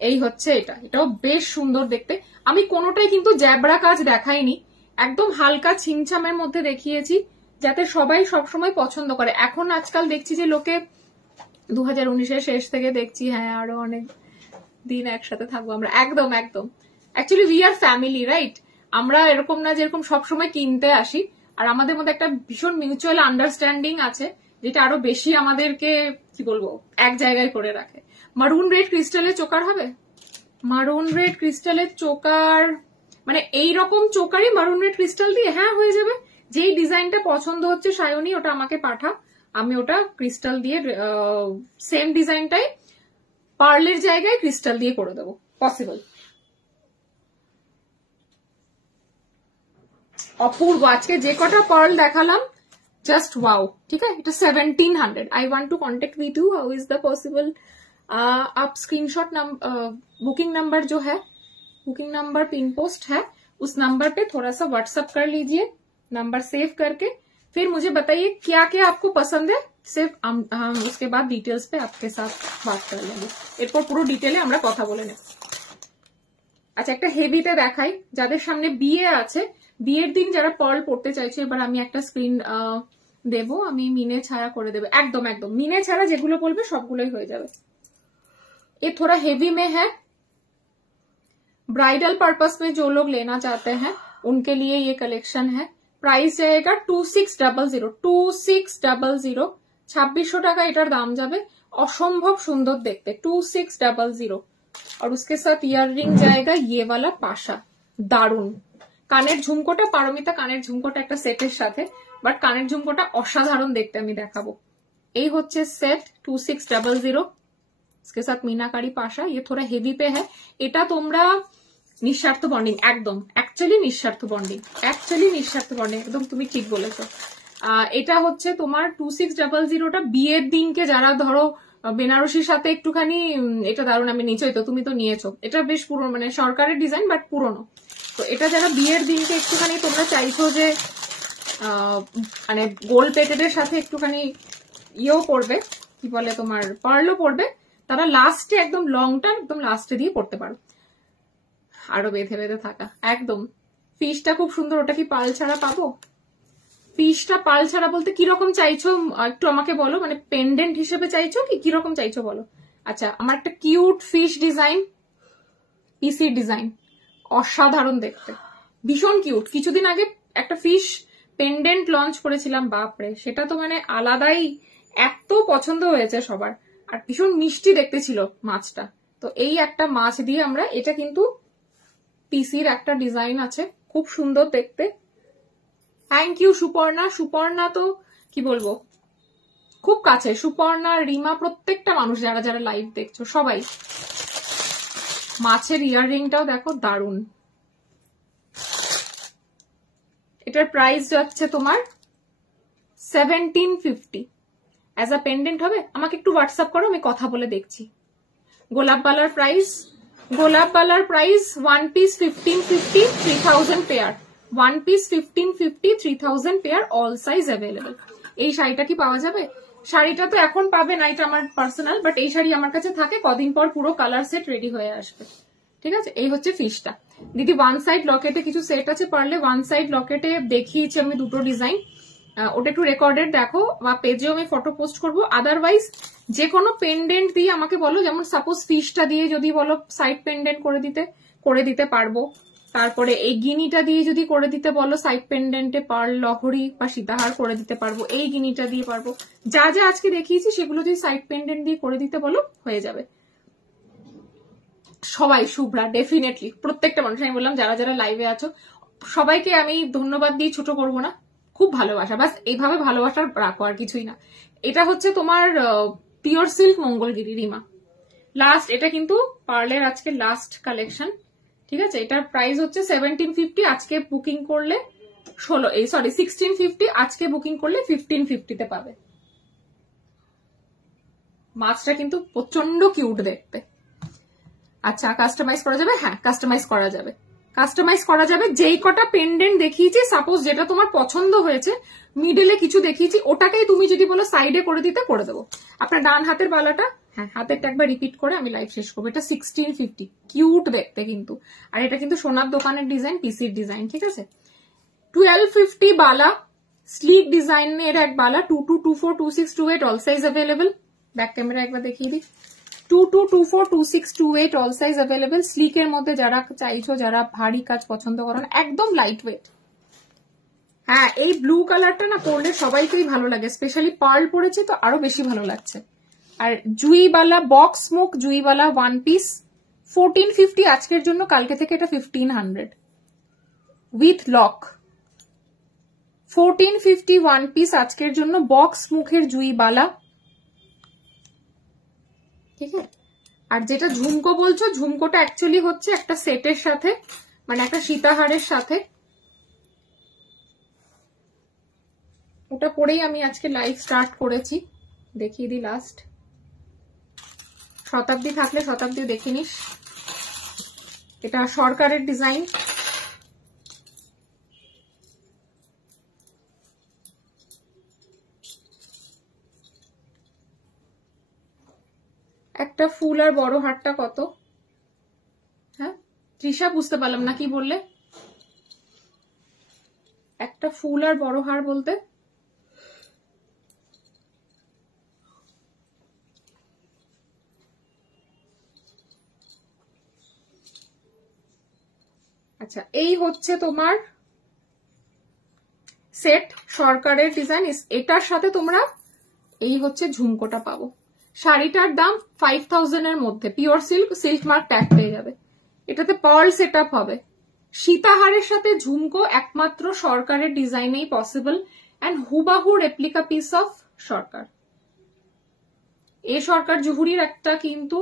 এই হচ্ছে এটা, এটাও বেশ সুন্দর দেখতে। আমি কোনোটাই কিন্তু জ্যাবরা কাজ দেখাইনি, একদম হালকা ছিমছামের মধ্যে দেখিয়েছি, যাতে সবাই সবসময় পছন্দ করে। এখন আজকাল দেখছি যে লোকে 2019-এর শেষ থেকে দেখছি, হ্যাঁ আরো অনেক দিন একসাথে থাকবো আমরা, একদম একদম। Actually we are family, right? আমরা এরকম না যেরকম সবসময় কিনতে আসি, আর আমাদের মধ্যে একটা ভীষণ মিউচুয়াল আন্ডারস্ট্যান্ডিং আছে, যেটা আরো বেশি আমাদেরকে কি বলবো এক জায়গায় করে রাখে। মারুন রেড ক্রিস্টালের চোকার হবে? মারুন রেড ক্রিস্টালের চোকার মানে এইরকম চোকারই মারুন রেড ক্রিস্টাল দিয়ে, হ্যাঁ হয়ে যাবে। যেই ডিজাইনটা পছন্দ হচ্ছে সায়নী, ওটা আমাকে পাঠা, আমি ওটা ক্রিস্টাল দিয়ে সেম ডিজাইনটাই পার্লের জায়গায় ক্রিস্টাল দিয়ে করে দেবো, পসিবল। অপূর্ব, আজকে যে কটা পার্ল দেখালাম জাস্ট ওয়াও, ঠিক আছে। এটা 1700। I want to contact with you, how is the possible? आप स्क्रीनशॉट बुकिंग नंबर जो है, बुकिंग नंबर पिन पोस्ट है, उस नंबर पे थोड़ा सा व्हाट्सएप कर लीजिए, नंबर सेव करके। फिर मुझे बताइए क्या क्या आपको पसंद है, सिर्फ हम उसके बाद डिटेल्स पे आपके साथ बात कर लेंगे। এরপর পুরো ডিটেলে আমরা কথা বলে নেব। আচ্ছা, একটা হেভিতে দেখাই, যাদের সামনে বিয়ে আছে, বিয়ের দিন যারা পার্ল পড়তে চাইছে। এবার আমি একটা স্ক্রিন দেব, আমি মিনে ছায়া করে দেবো, একদম একদম মিনে ছাড়া যেগুলো বলবে সবগুলোই হয়ে যাবে। ये थोड़ा हेवी में है, ब्राइडल पर्पस में जो लोग लेना चाहते हैं उनके लिए ये कलेक्शन है। प्राइस जाएगा 2600, 2600, 2600 টাকা এটার দাম যাবে। অসম্ভব সুন্দর দেখতে, 2600। और उसके साथ ইয়াররিং जाएगा ये वाला पाशा, দারুন। কানের ঝুমকোটা, পারমিতা কানের ঝুমকোটা একটা সেটের সাথে, বাট কানের ঝুমকোটা অসাধারণ দেখতে, আমি দেখাবো। এই হচ্ছে সেট 2600, इसके साथ मीनाकारी पाशा। ये थोड़ा हेवी पे है। এটা তোমরা নিঃস্বার্থ বন্ডিং, একদম অ্যাকচুয়ালি নিঃস্বার্থ বন্ডিং, একদম তুমি ঠিক বলেছো। এটা হচ্ছে তোমার 2600টা বিয়ের দিনকে যারা ধরো বেনারসির সাথে একটুখানি, এটা দারুণ। আমি নিচেই তো, তুমি তো নিয়েছো, এটা বেশ পুরনো, মানে সরকারের ডিজাইন বাট পুরনো। তো এটা যারা বিয়ের দিনকে একটুখানি তোমরা চাইছো যে মানে গোল প্লেটেডের সাথে একটুখানি ইয়েও পড়বে, কি বলে তোমার পার্লও পড়বে, তারা লাস্টে একদম লংটা একদম লাস্টে দিয়ে পড়তে পারো। আরো বেঁধে বেঁধে থাকা একদম। ফিশটা খুব সুন্দর, ওটা কি পাল ছাড়া পাবো? ফিশটা পাল ছাড়া বলতে কিরকম চাইছো একটু আমাকে বলো, মানে পেন্ডেন্ট হিসেবে চাইছো কি কিরকম চাইছো বলো। আচ্ছা, আমার একটা কিউট ফিশ ডিজাইন, পিসি ডিজাইন, অসাধারণ দেখতে, ভীষণ কিউট। কিছুদিন আগে একটা ফিশ পেন্ডেন্ট লঞ্চ করেছিলাম, বাপরে সেটা তো মানে আলাদাই, এত পছন্দ হয়েছে সবার, আর ভীষণ মিষ্টি দেখতে ছিল মাছটা। তো এই একটা মাছ দিয়ে আমরা, এটা কিন্তু পিসির একটা ডিজাইন আছে, খুব সুন্দর দেখতে। Thank you Suparna. সুপর্ণা তো কি বলবো, খুব কাছে। সুপর্ণা, রিমা, প্রত্যেকটা মানুষ যারা যারা লাইভ দেখছো সবাই। মাছের ইয়াররিংটাও দেখো, দারুন। এটার প্রাইস যাচ্ছে তোমার 1750। অ্যাজ আ পেন্ডেন্ট হবে। আমাকে একটু হোয়াটসঅ্যাপ করো, আমি কথা বলে দেখছি। গোলাপবালার প্রাইস, গোলাপবালার price 1 piece 1550, 3000 pair. 1 piece 1550, 3000 pair, all size available. এই শাড়িটা কি পাওয়া যাবে? শাড়িটা তো এখন পাবে না, এটা আমার পার্সোনাল, বাট এই শাড়ি আমার কাছে থাকে, কদিন পর পুরো কালার সেট রেডি হয়ে আসবে। ঠিক আছে, এই হচ্ছে ফিশটা। দিদি ওয়ান সাইড লকেটে কিছু সেট আছে পারলে, ওয়ান সাইড লকেটে দেখিয়েছি আমি দুটো ডিজাইন, ওটা একটু রেকর্ডেড দেখো, বা পেজেও আমি ফটো পোস্ট করবো। আদারওয়াইজ যে কোনো পেন্ডেন্ট দিয়ে আমাকে বলো, যেমন সাপোজ ফিশটা দিয়ে যদি বলো সাইড পেন্ডেন্ট করে দিতে পারবো। তারপরে এই গিনিটা দিয়ে যদি করে দিতে বলো সাইড পেন্ডেন্টে পার্ল, লহরি বা সীতাহার করে দিতে পারবো। এই গিনিটা দিয়ে পারবো। যা যা আজকে দেখিয়েছি সেগুলো যদি সাইড পেন্ডেন্ট দিয়ে করে দিতে বলো হয়ে যাবে। সবাই শুভ্রা, ডেফিনেটলি প্রত্যেকটা মানুষ, আমি বললাম যারা যারা লাইভে আছো সবাইকে আমি ধন্যবাদ দিয়ে ছোট করবো না, খুব ভালোবাসা, বাস এইভাবে ভালোবাসার রাখো, আর কিছুই না। এটা হচ্ছে তোমার pure silk Mangalagiri, Rima. Last, এটা কিন্তু পার্লের আজকে লাস্ট কালেকশন, ঠিক আছে। এটার প্রাইস হচ্ছে 1750, আজকে বুকিং করলে 1650, আজকে বুকিং করলে 1550-তে পাবে। মাছটা কিন্তু প্রচন্ড কিউট দেখতে। আচ্ছা, কাস্টমাইজ করা যাবে? হ্যাঁ, কাস্টমাইজ করা যাবে, কাস্টমাইজ করা যাবে। যেই কটা পেন্ডেন্ট দেখিয়েছি, সাপোজ যেটা তোমার পছন্দ হয়েছে, মিডলে কিছু দেখিয়েছি, ওটাকেই তুমি যদি বলো সাইডে করে দিতে করে দেবো। আপনার ডান হাতের বালাটা, হ্যাঁ হাতেরটা একবার রিপিট করে আমি লাইভ শেষ করবো। এটা 1650, কিউট দেখতে কিন্তু। আর এটা কিন্তু সোনার দোকানের ডিজাইন, পিসির ডিজাইন, ঠিক আছে। 1250 বালা, স্লিক ডিজাইনের এক বালা, 22, 24, 26, 28 all size available. Back camera একবার দেখিয়ে দিই। 22, 24, 26, 28 অল সাইজ অ্যাভেলেবল। স্লিকের মধ্যে যারা চাইছো, যারা ভারী কাজ পছন্দ করো না, একদম লাইট ওয়েট। হ্যাঁ, এই ব্লু কালারটা না পরলে সবাইকেই ভালো লাগে, স্পেশালি পার্ল পরেছে তো আরো বেশি ভালো লাগছে। আর জুইবালা, বক্স মুখ জুইবালা ওয়ান পিস 1450 আজকের জন্য, কালকে থেকে এটা 1500 উইথ লক। 1450 ওয়ান পিস আজকের জন্য, বক্স মুখের জুইবালা, ঠিক আছে। আর যেটা ঝুমকো বলছো, ঝুমকোটা অ্যাকচুয়ালি হচ্ছে একটা সেটের সাথে, মানে একটা সীতাহারের সাথে। ওটা পরেই আমি আজকে লাইভ স্টার্ট করেছি। দেখিয়ে দিই লাস্ট। শতাব্দী থাকলে শতাব্দী দেখে নিস। এটা সরকারের ডিজাইন। একটা ফুল আর বড় হারটা কত? হ্যাঁ তৃষা, বুঝতে পারলাম না কি বললে। একটা ফুল আর বড় হার বলতে আচ্ছা, এই হচ্ছে তোমার সেট, সরকারের ডিজাইন। এটার সাথে তোমরা এই হচ্ছে ঝুমকোটা পাবো। শাড়িটার দাম 5000 এর মধ্যে, pure silk, silk mark tag পেয়ে যাবে। এটাতে পার্ল সেট আপ হবে। সীতাহারের সাথে ঝুমকো একমাত্র সরকারের ডিজাইনেই পসিবল, অ্যান্ড হুবাহু replica piece of Sarkar. A Sarkar জুহুরির একটা কিন্তু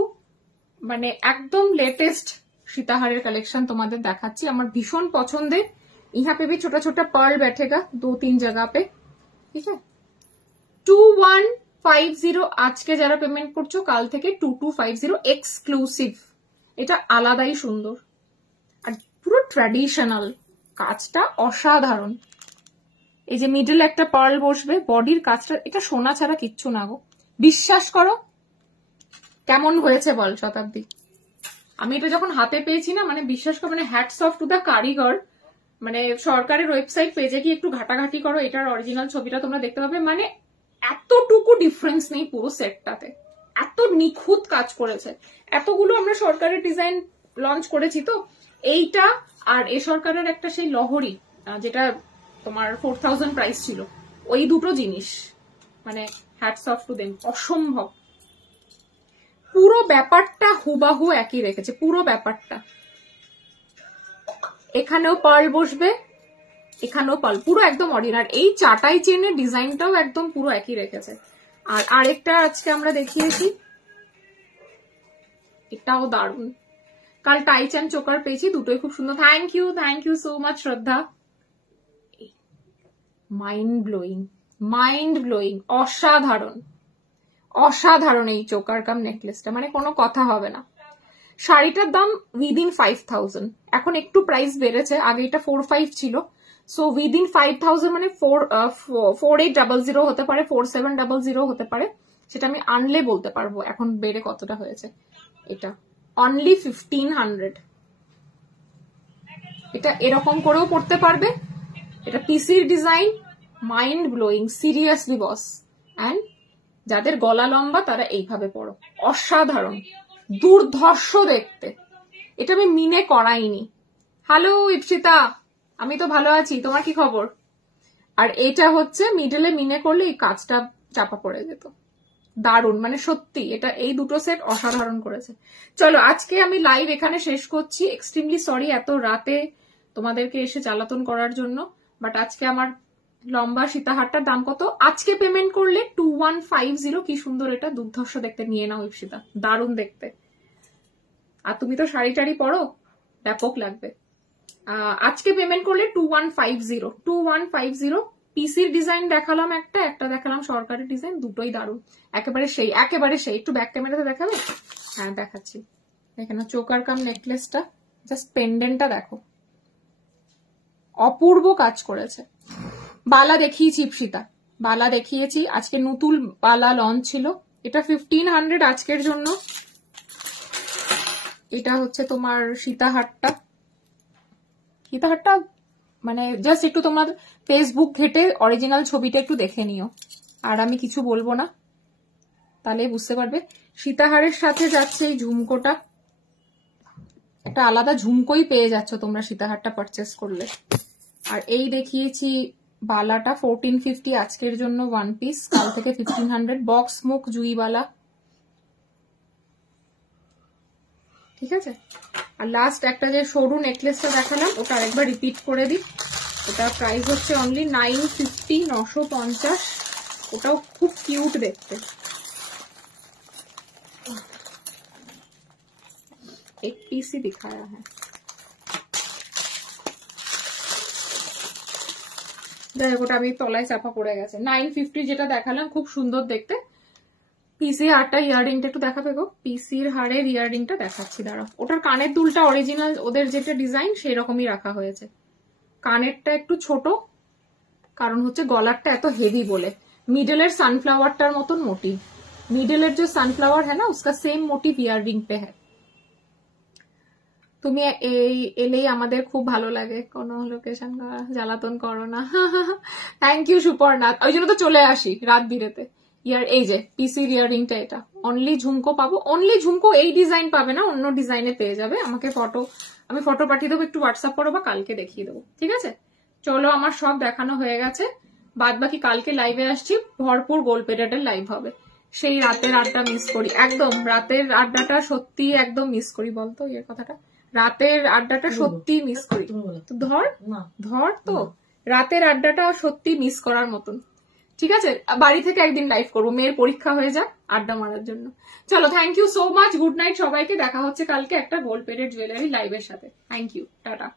মানে একদম লেটেস্ট সীতাহারের কালেকশন তোমাদের দেখাচ্ছি। আমার ভীষণ পছন্দের। ইহা पे भी छोटा छोटा पर्ल बैठेगा 2-3 जगह पे, ঠিক আছে। 2150 আজকে যারা পেমেন্ট করছো, কাল থেকে 2250 এক্সক্লুসিভ। এটা আলাদাই সুন্দর আর পুরো ট্র্যাডিশনাল, কাজটা অসাধারণ। এই যে মিডল একটা পার্ল বসবে, বডির কাজটা এটা সোনা ছাড়া কিচ্ছু না গো, বিশ্বাস করো। কেমন হয়েছে বল শতাব্দী? আমি এটা যখন হাতে পেয়েছি না, মানে বিশ্বাস করো, মানে হ্যাটস অফ টু দা কারিগর। মানে সরকারের ওয়েবসাইট পেজে গিয়ে একটু ঘাটাঘাটি করো, এটার অরিজিনাল ছবিটা তোমরা দেখতে পাবে। মানে এতটুকু ডিফারেন্স নেই পুরো সেটটাতে, এত নিখুঁত কাজ করেছে। এতগুলো আমরা সরকারের ডিজাইন লঞ্চ করেছি তো, এইটা আর এ সরকারের একটা সেই লহরি যেটা তোমার 4000 প্রাইস ছিল, ওই দুটো জিনিস মানে হ্যাটস অফ টু দেম, অসম্ভব। পুরো ব্যাপারটা হুবাহু একই রেখেছে, পুরো ব্যাপারটা। এখানেও পার্ল বসবে, এখানেও পার্ল, পুরো একদম অরিজিনাল। এই চাটাই চেনের ডিজাইনটাও একদম পুরো একই রেখেছে। আর আরেকটা আজকে আমরা দেখিয়েছি, এটাও দারুণ। কাল টাই চেন চোকার পেয়েছি, দুটোই খুব সুন্দর। থ্যাংক ইউ সো মাচ শ্রদ্ধা। মাইন্ড ব্লোয়িং, অসাধারণ অসাধারণ এই চোকার কাম নেকলেসটা, মানে কোনো কথা হবে না। শাড়িটার দাম উইদিন 5000, এখন একটু প্রাইস বেড়েছে, আগে এটা 45 ছিল। সো উইদিন 5000 মানে 4800 হতে পারে, 4700 হতে পারে, সেটা আমি আনলে বলতে পারবো এখন বেড়ে কতটা হয়েছে। এটা অনলি 1500। এটা এরকম করেও পড়তে পারবে। এটা পিসির design, mind blowing, seriously boss. And যাদের গলা লম্বা তারা এইভাবে পড়ো, অসাধারণ, দুর্ধর্ষ দেখতে। এটা আমি মিনে করাইনি। হ্যালো ইপসিতা, আমি তো ভালো আছি, তোমার কি খবর? আর এটা হচ্ছে মিডলে মিনে করলে এই কাজটা চাপা পড়ে যেত। দারুণ, মানে সত্যি এটা, এই দুটো সেট অসাধারণ করেছে। চলো আজকে আমি লাইভ এখানে শেষ করছি। এক্সট্রিমলি সরি এত রাতে তোমাদেরকে এসে জ্বালাতন করার জন্য, বাট আজকে আমার লম্বা সীতাহারটার দাম কত? আজকে পেমেন্ট করলে 2150। কি সুন্দর, এটা দুর্ধর্ষ দেখতে, নিয়ে নাও ইপসিতা, দারুণ দেখতে। আর তুমি তো শাড়ি টাড়ি পরো, ব্যাপক লাগবে। আজকে পেমেন্ট করলে 2150 পিসির ডিজাইন দেখালাম, একটা দেখালাম সরকারের ডিজাইন, দুটোই দারুণ, একেবারে সেই। একটু ব্যাক ক্যামেরাতে দেখাবে? হ্যাঁ দেখাচ্ছি। এখানে চোকার কাম নেকলেসটা, জাস্ট পেন্ডেন্টটা দেখো, অপূর্ব কাজ করেছে। বালা দেখিয়েছি ইপসিতা, বালা দেখিয়েছি। আজকে নতুন বালা লঞ্চ ছিল, এটা 1500 আজকের জন্য। এটা হচ্ছে তোমার সীতাহারটা মানে জাস্ট একটু তোমার ফেসবুক ঘেটে অরিজিনাল ছবিটা একটু দেখে নিও, আর আমি কিছু বলবো না, তাহলে বুঝতে পারবে। সীতাহারের সাথে যাচ্ছে এই ঝুমকোটা, একটা আলাদা ঝুমকোই পেয়ে যাচ্ছ তোমরা সীতাহারটা পারচেস করলে। আর এই দেখিয়েছি বালাটা 1450 আজকের জন্য, ওয়ান পিস, কাল থেকে 1500। বক্স মুখ জুইবালা, ঠিক আছে। আর লাস্ট একটা যে সরু নেকলেসটা দেখালাম, ওটা আরেকবার রিপিট করে দিই। ওটা প্রাইস হচ্ছে অনলি 950, 950। ওটাও খুব কিউট দেখতে। एक पीस ही दिखाया है, যাই হোক, ওটা আমি তলায় চাপা পড়ে গেছে। 950 যেটা দেখালাম খুব সুন্দর দেখতে। পিসি হারটা ইয়াররিংটা একটু দেখাবে গো, পিসির হারের ইয়াররিংটা দেখাচ্ছি দাঁড়াও। ওটার কানের দুলটা অরিজিনাল ওদের যেটা ডিজাইন সেই রকমই রাখা হয়েছে। কানেরটা একটু ছোট, কারণ হচ্ছে গলারটা এত হেভি বলে। मिडल सनफ्लावर मतन मोटिव, मिडल जो सनफ्लावर है ना उसका सेम मोटिव ইয়াররিং पे है। তুমি এলেই আমাদের খুব ভালো লাগে, কোনো লোকেশন জ্বালাতন করো না। থ্যাংক ইউ সুপর্ণাথ, ওই জন্য তো চলে আসি রাত বিরেতে। ইয়ার এই যে পিসির ইয়াররিংটা, এটা অনলি ঝুমকো পাবো, অনলি ঝুমকো এই ডিজাইন পাবে না, অন্য ডিজাইনে পেয়ে যাবে। আমাকে আমি ফটো পাঠিয়ে দেবো, একটু হোয়াটসঅ্যাপ করো বা কালকে দেখিয়ে দেবো, ঠিক আছে? চলো আমার সব দেখানো হয়ে গেছে, বাদ বাকি কালকে লাইভে আসছি, ভরপুর গোল পেরিয়ডের লাইভ হবে। সেই রাতের আড্ডা মিস করি একদম, রাতের আড্ডাটা সত্যি একদম মিস করি, বলতো এর কথাটা, রাতের আড্ডাটা সত্যি মিস করি। তো ধর তো রাতের আড্ডাটা সত্যি মিস করার মতন, ঠিক আছে? বাড়ি থেকে একদিন লাইভ করবো, মেয়ের পরীক্ষা হয়ে যাক, আড্ডা মারার জন্য। চলো, thank you so much, good night সবাইকে, দেখা হচ্ছে কালকে একটা গোল্ড পেরিয়ড জুয়েলারি লাইভের সাথে। Thank you, tata.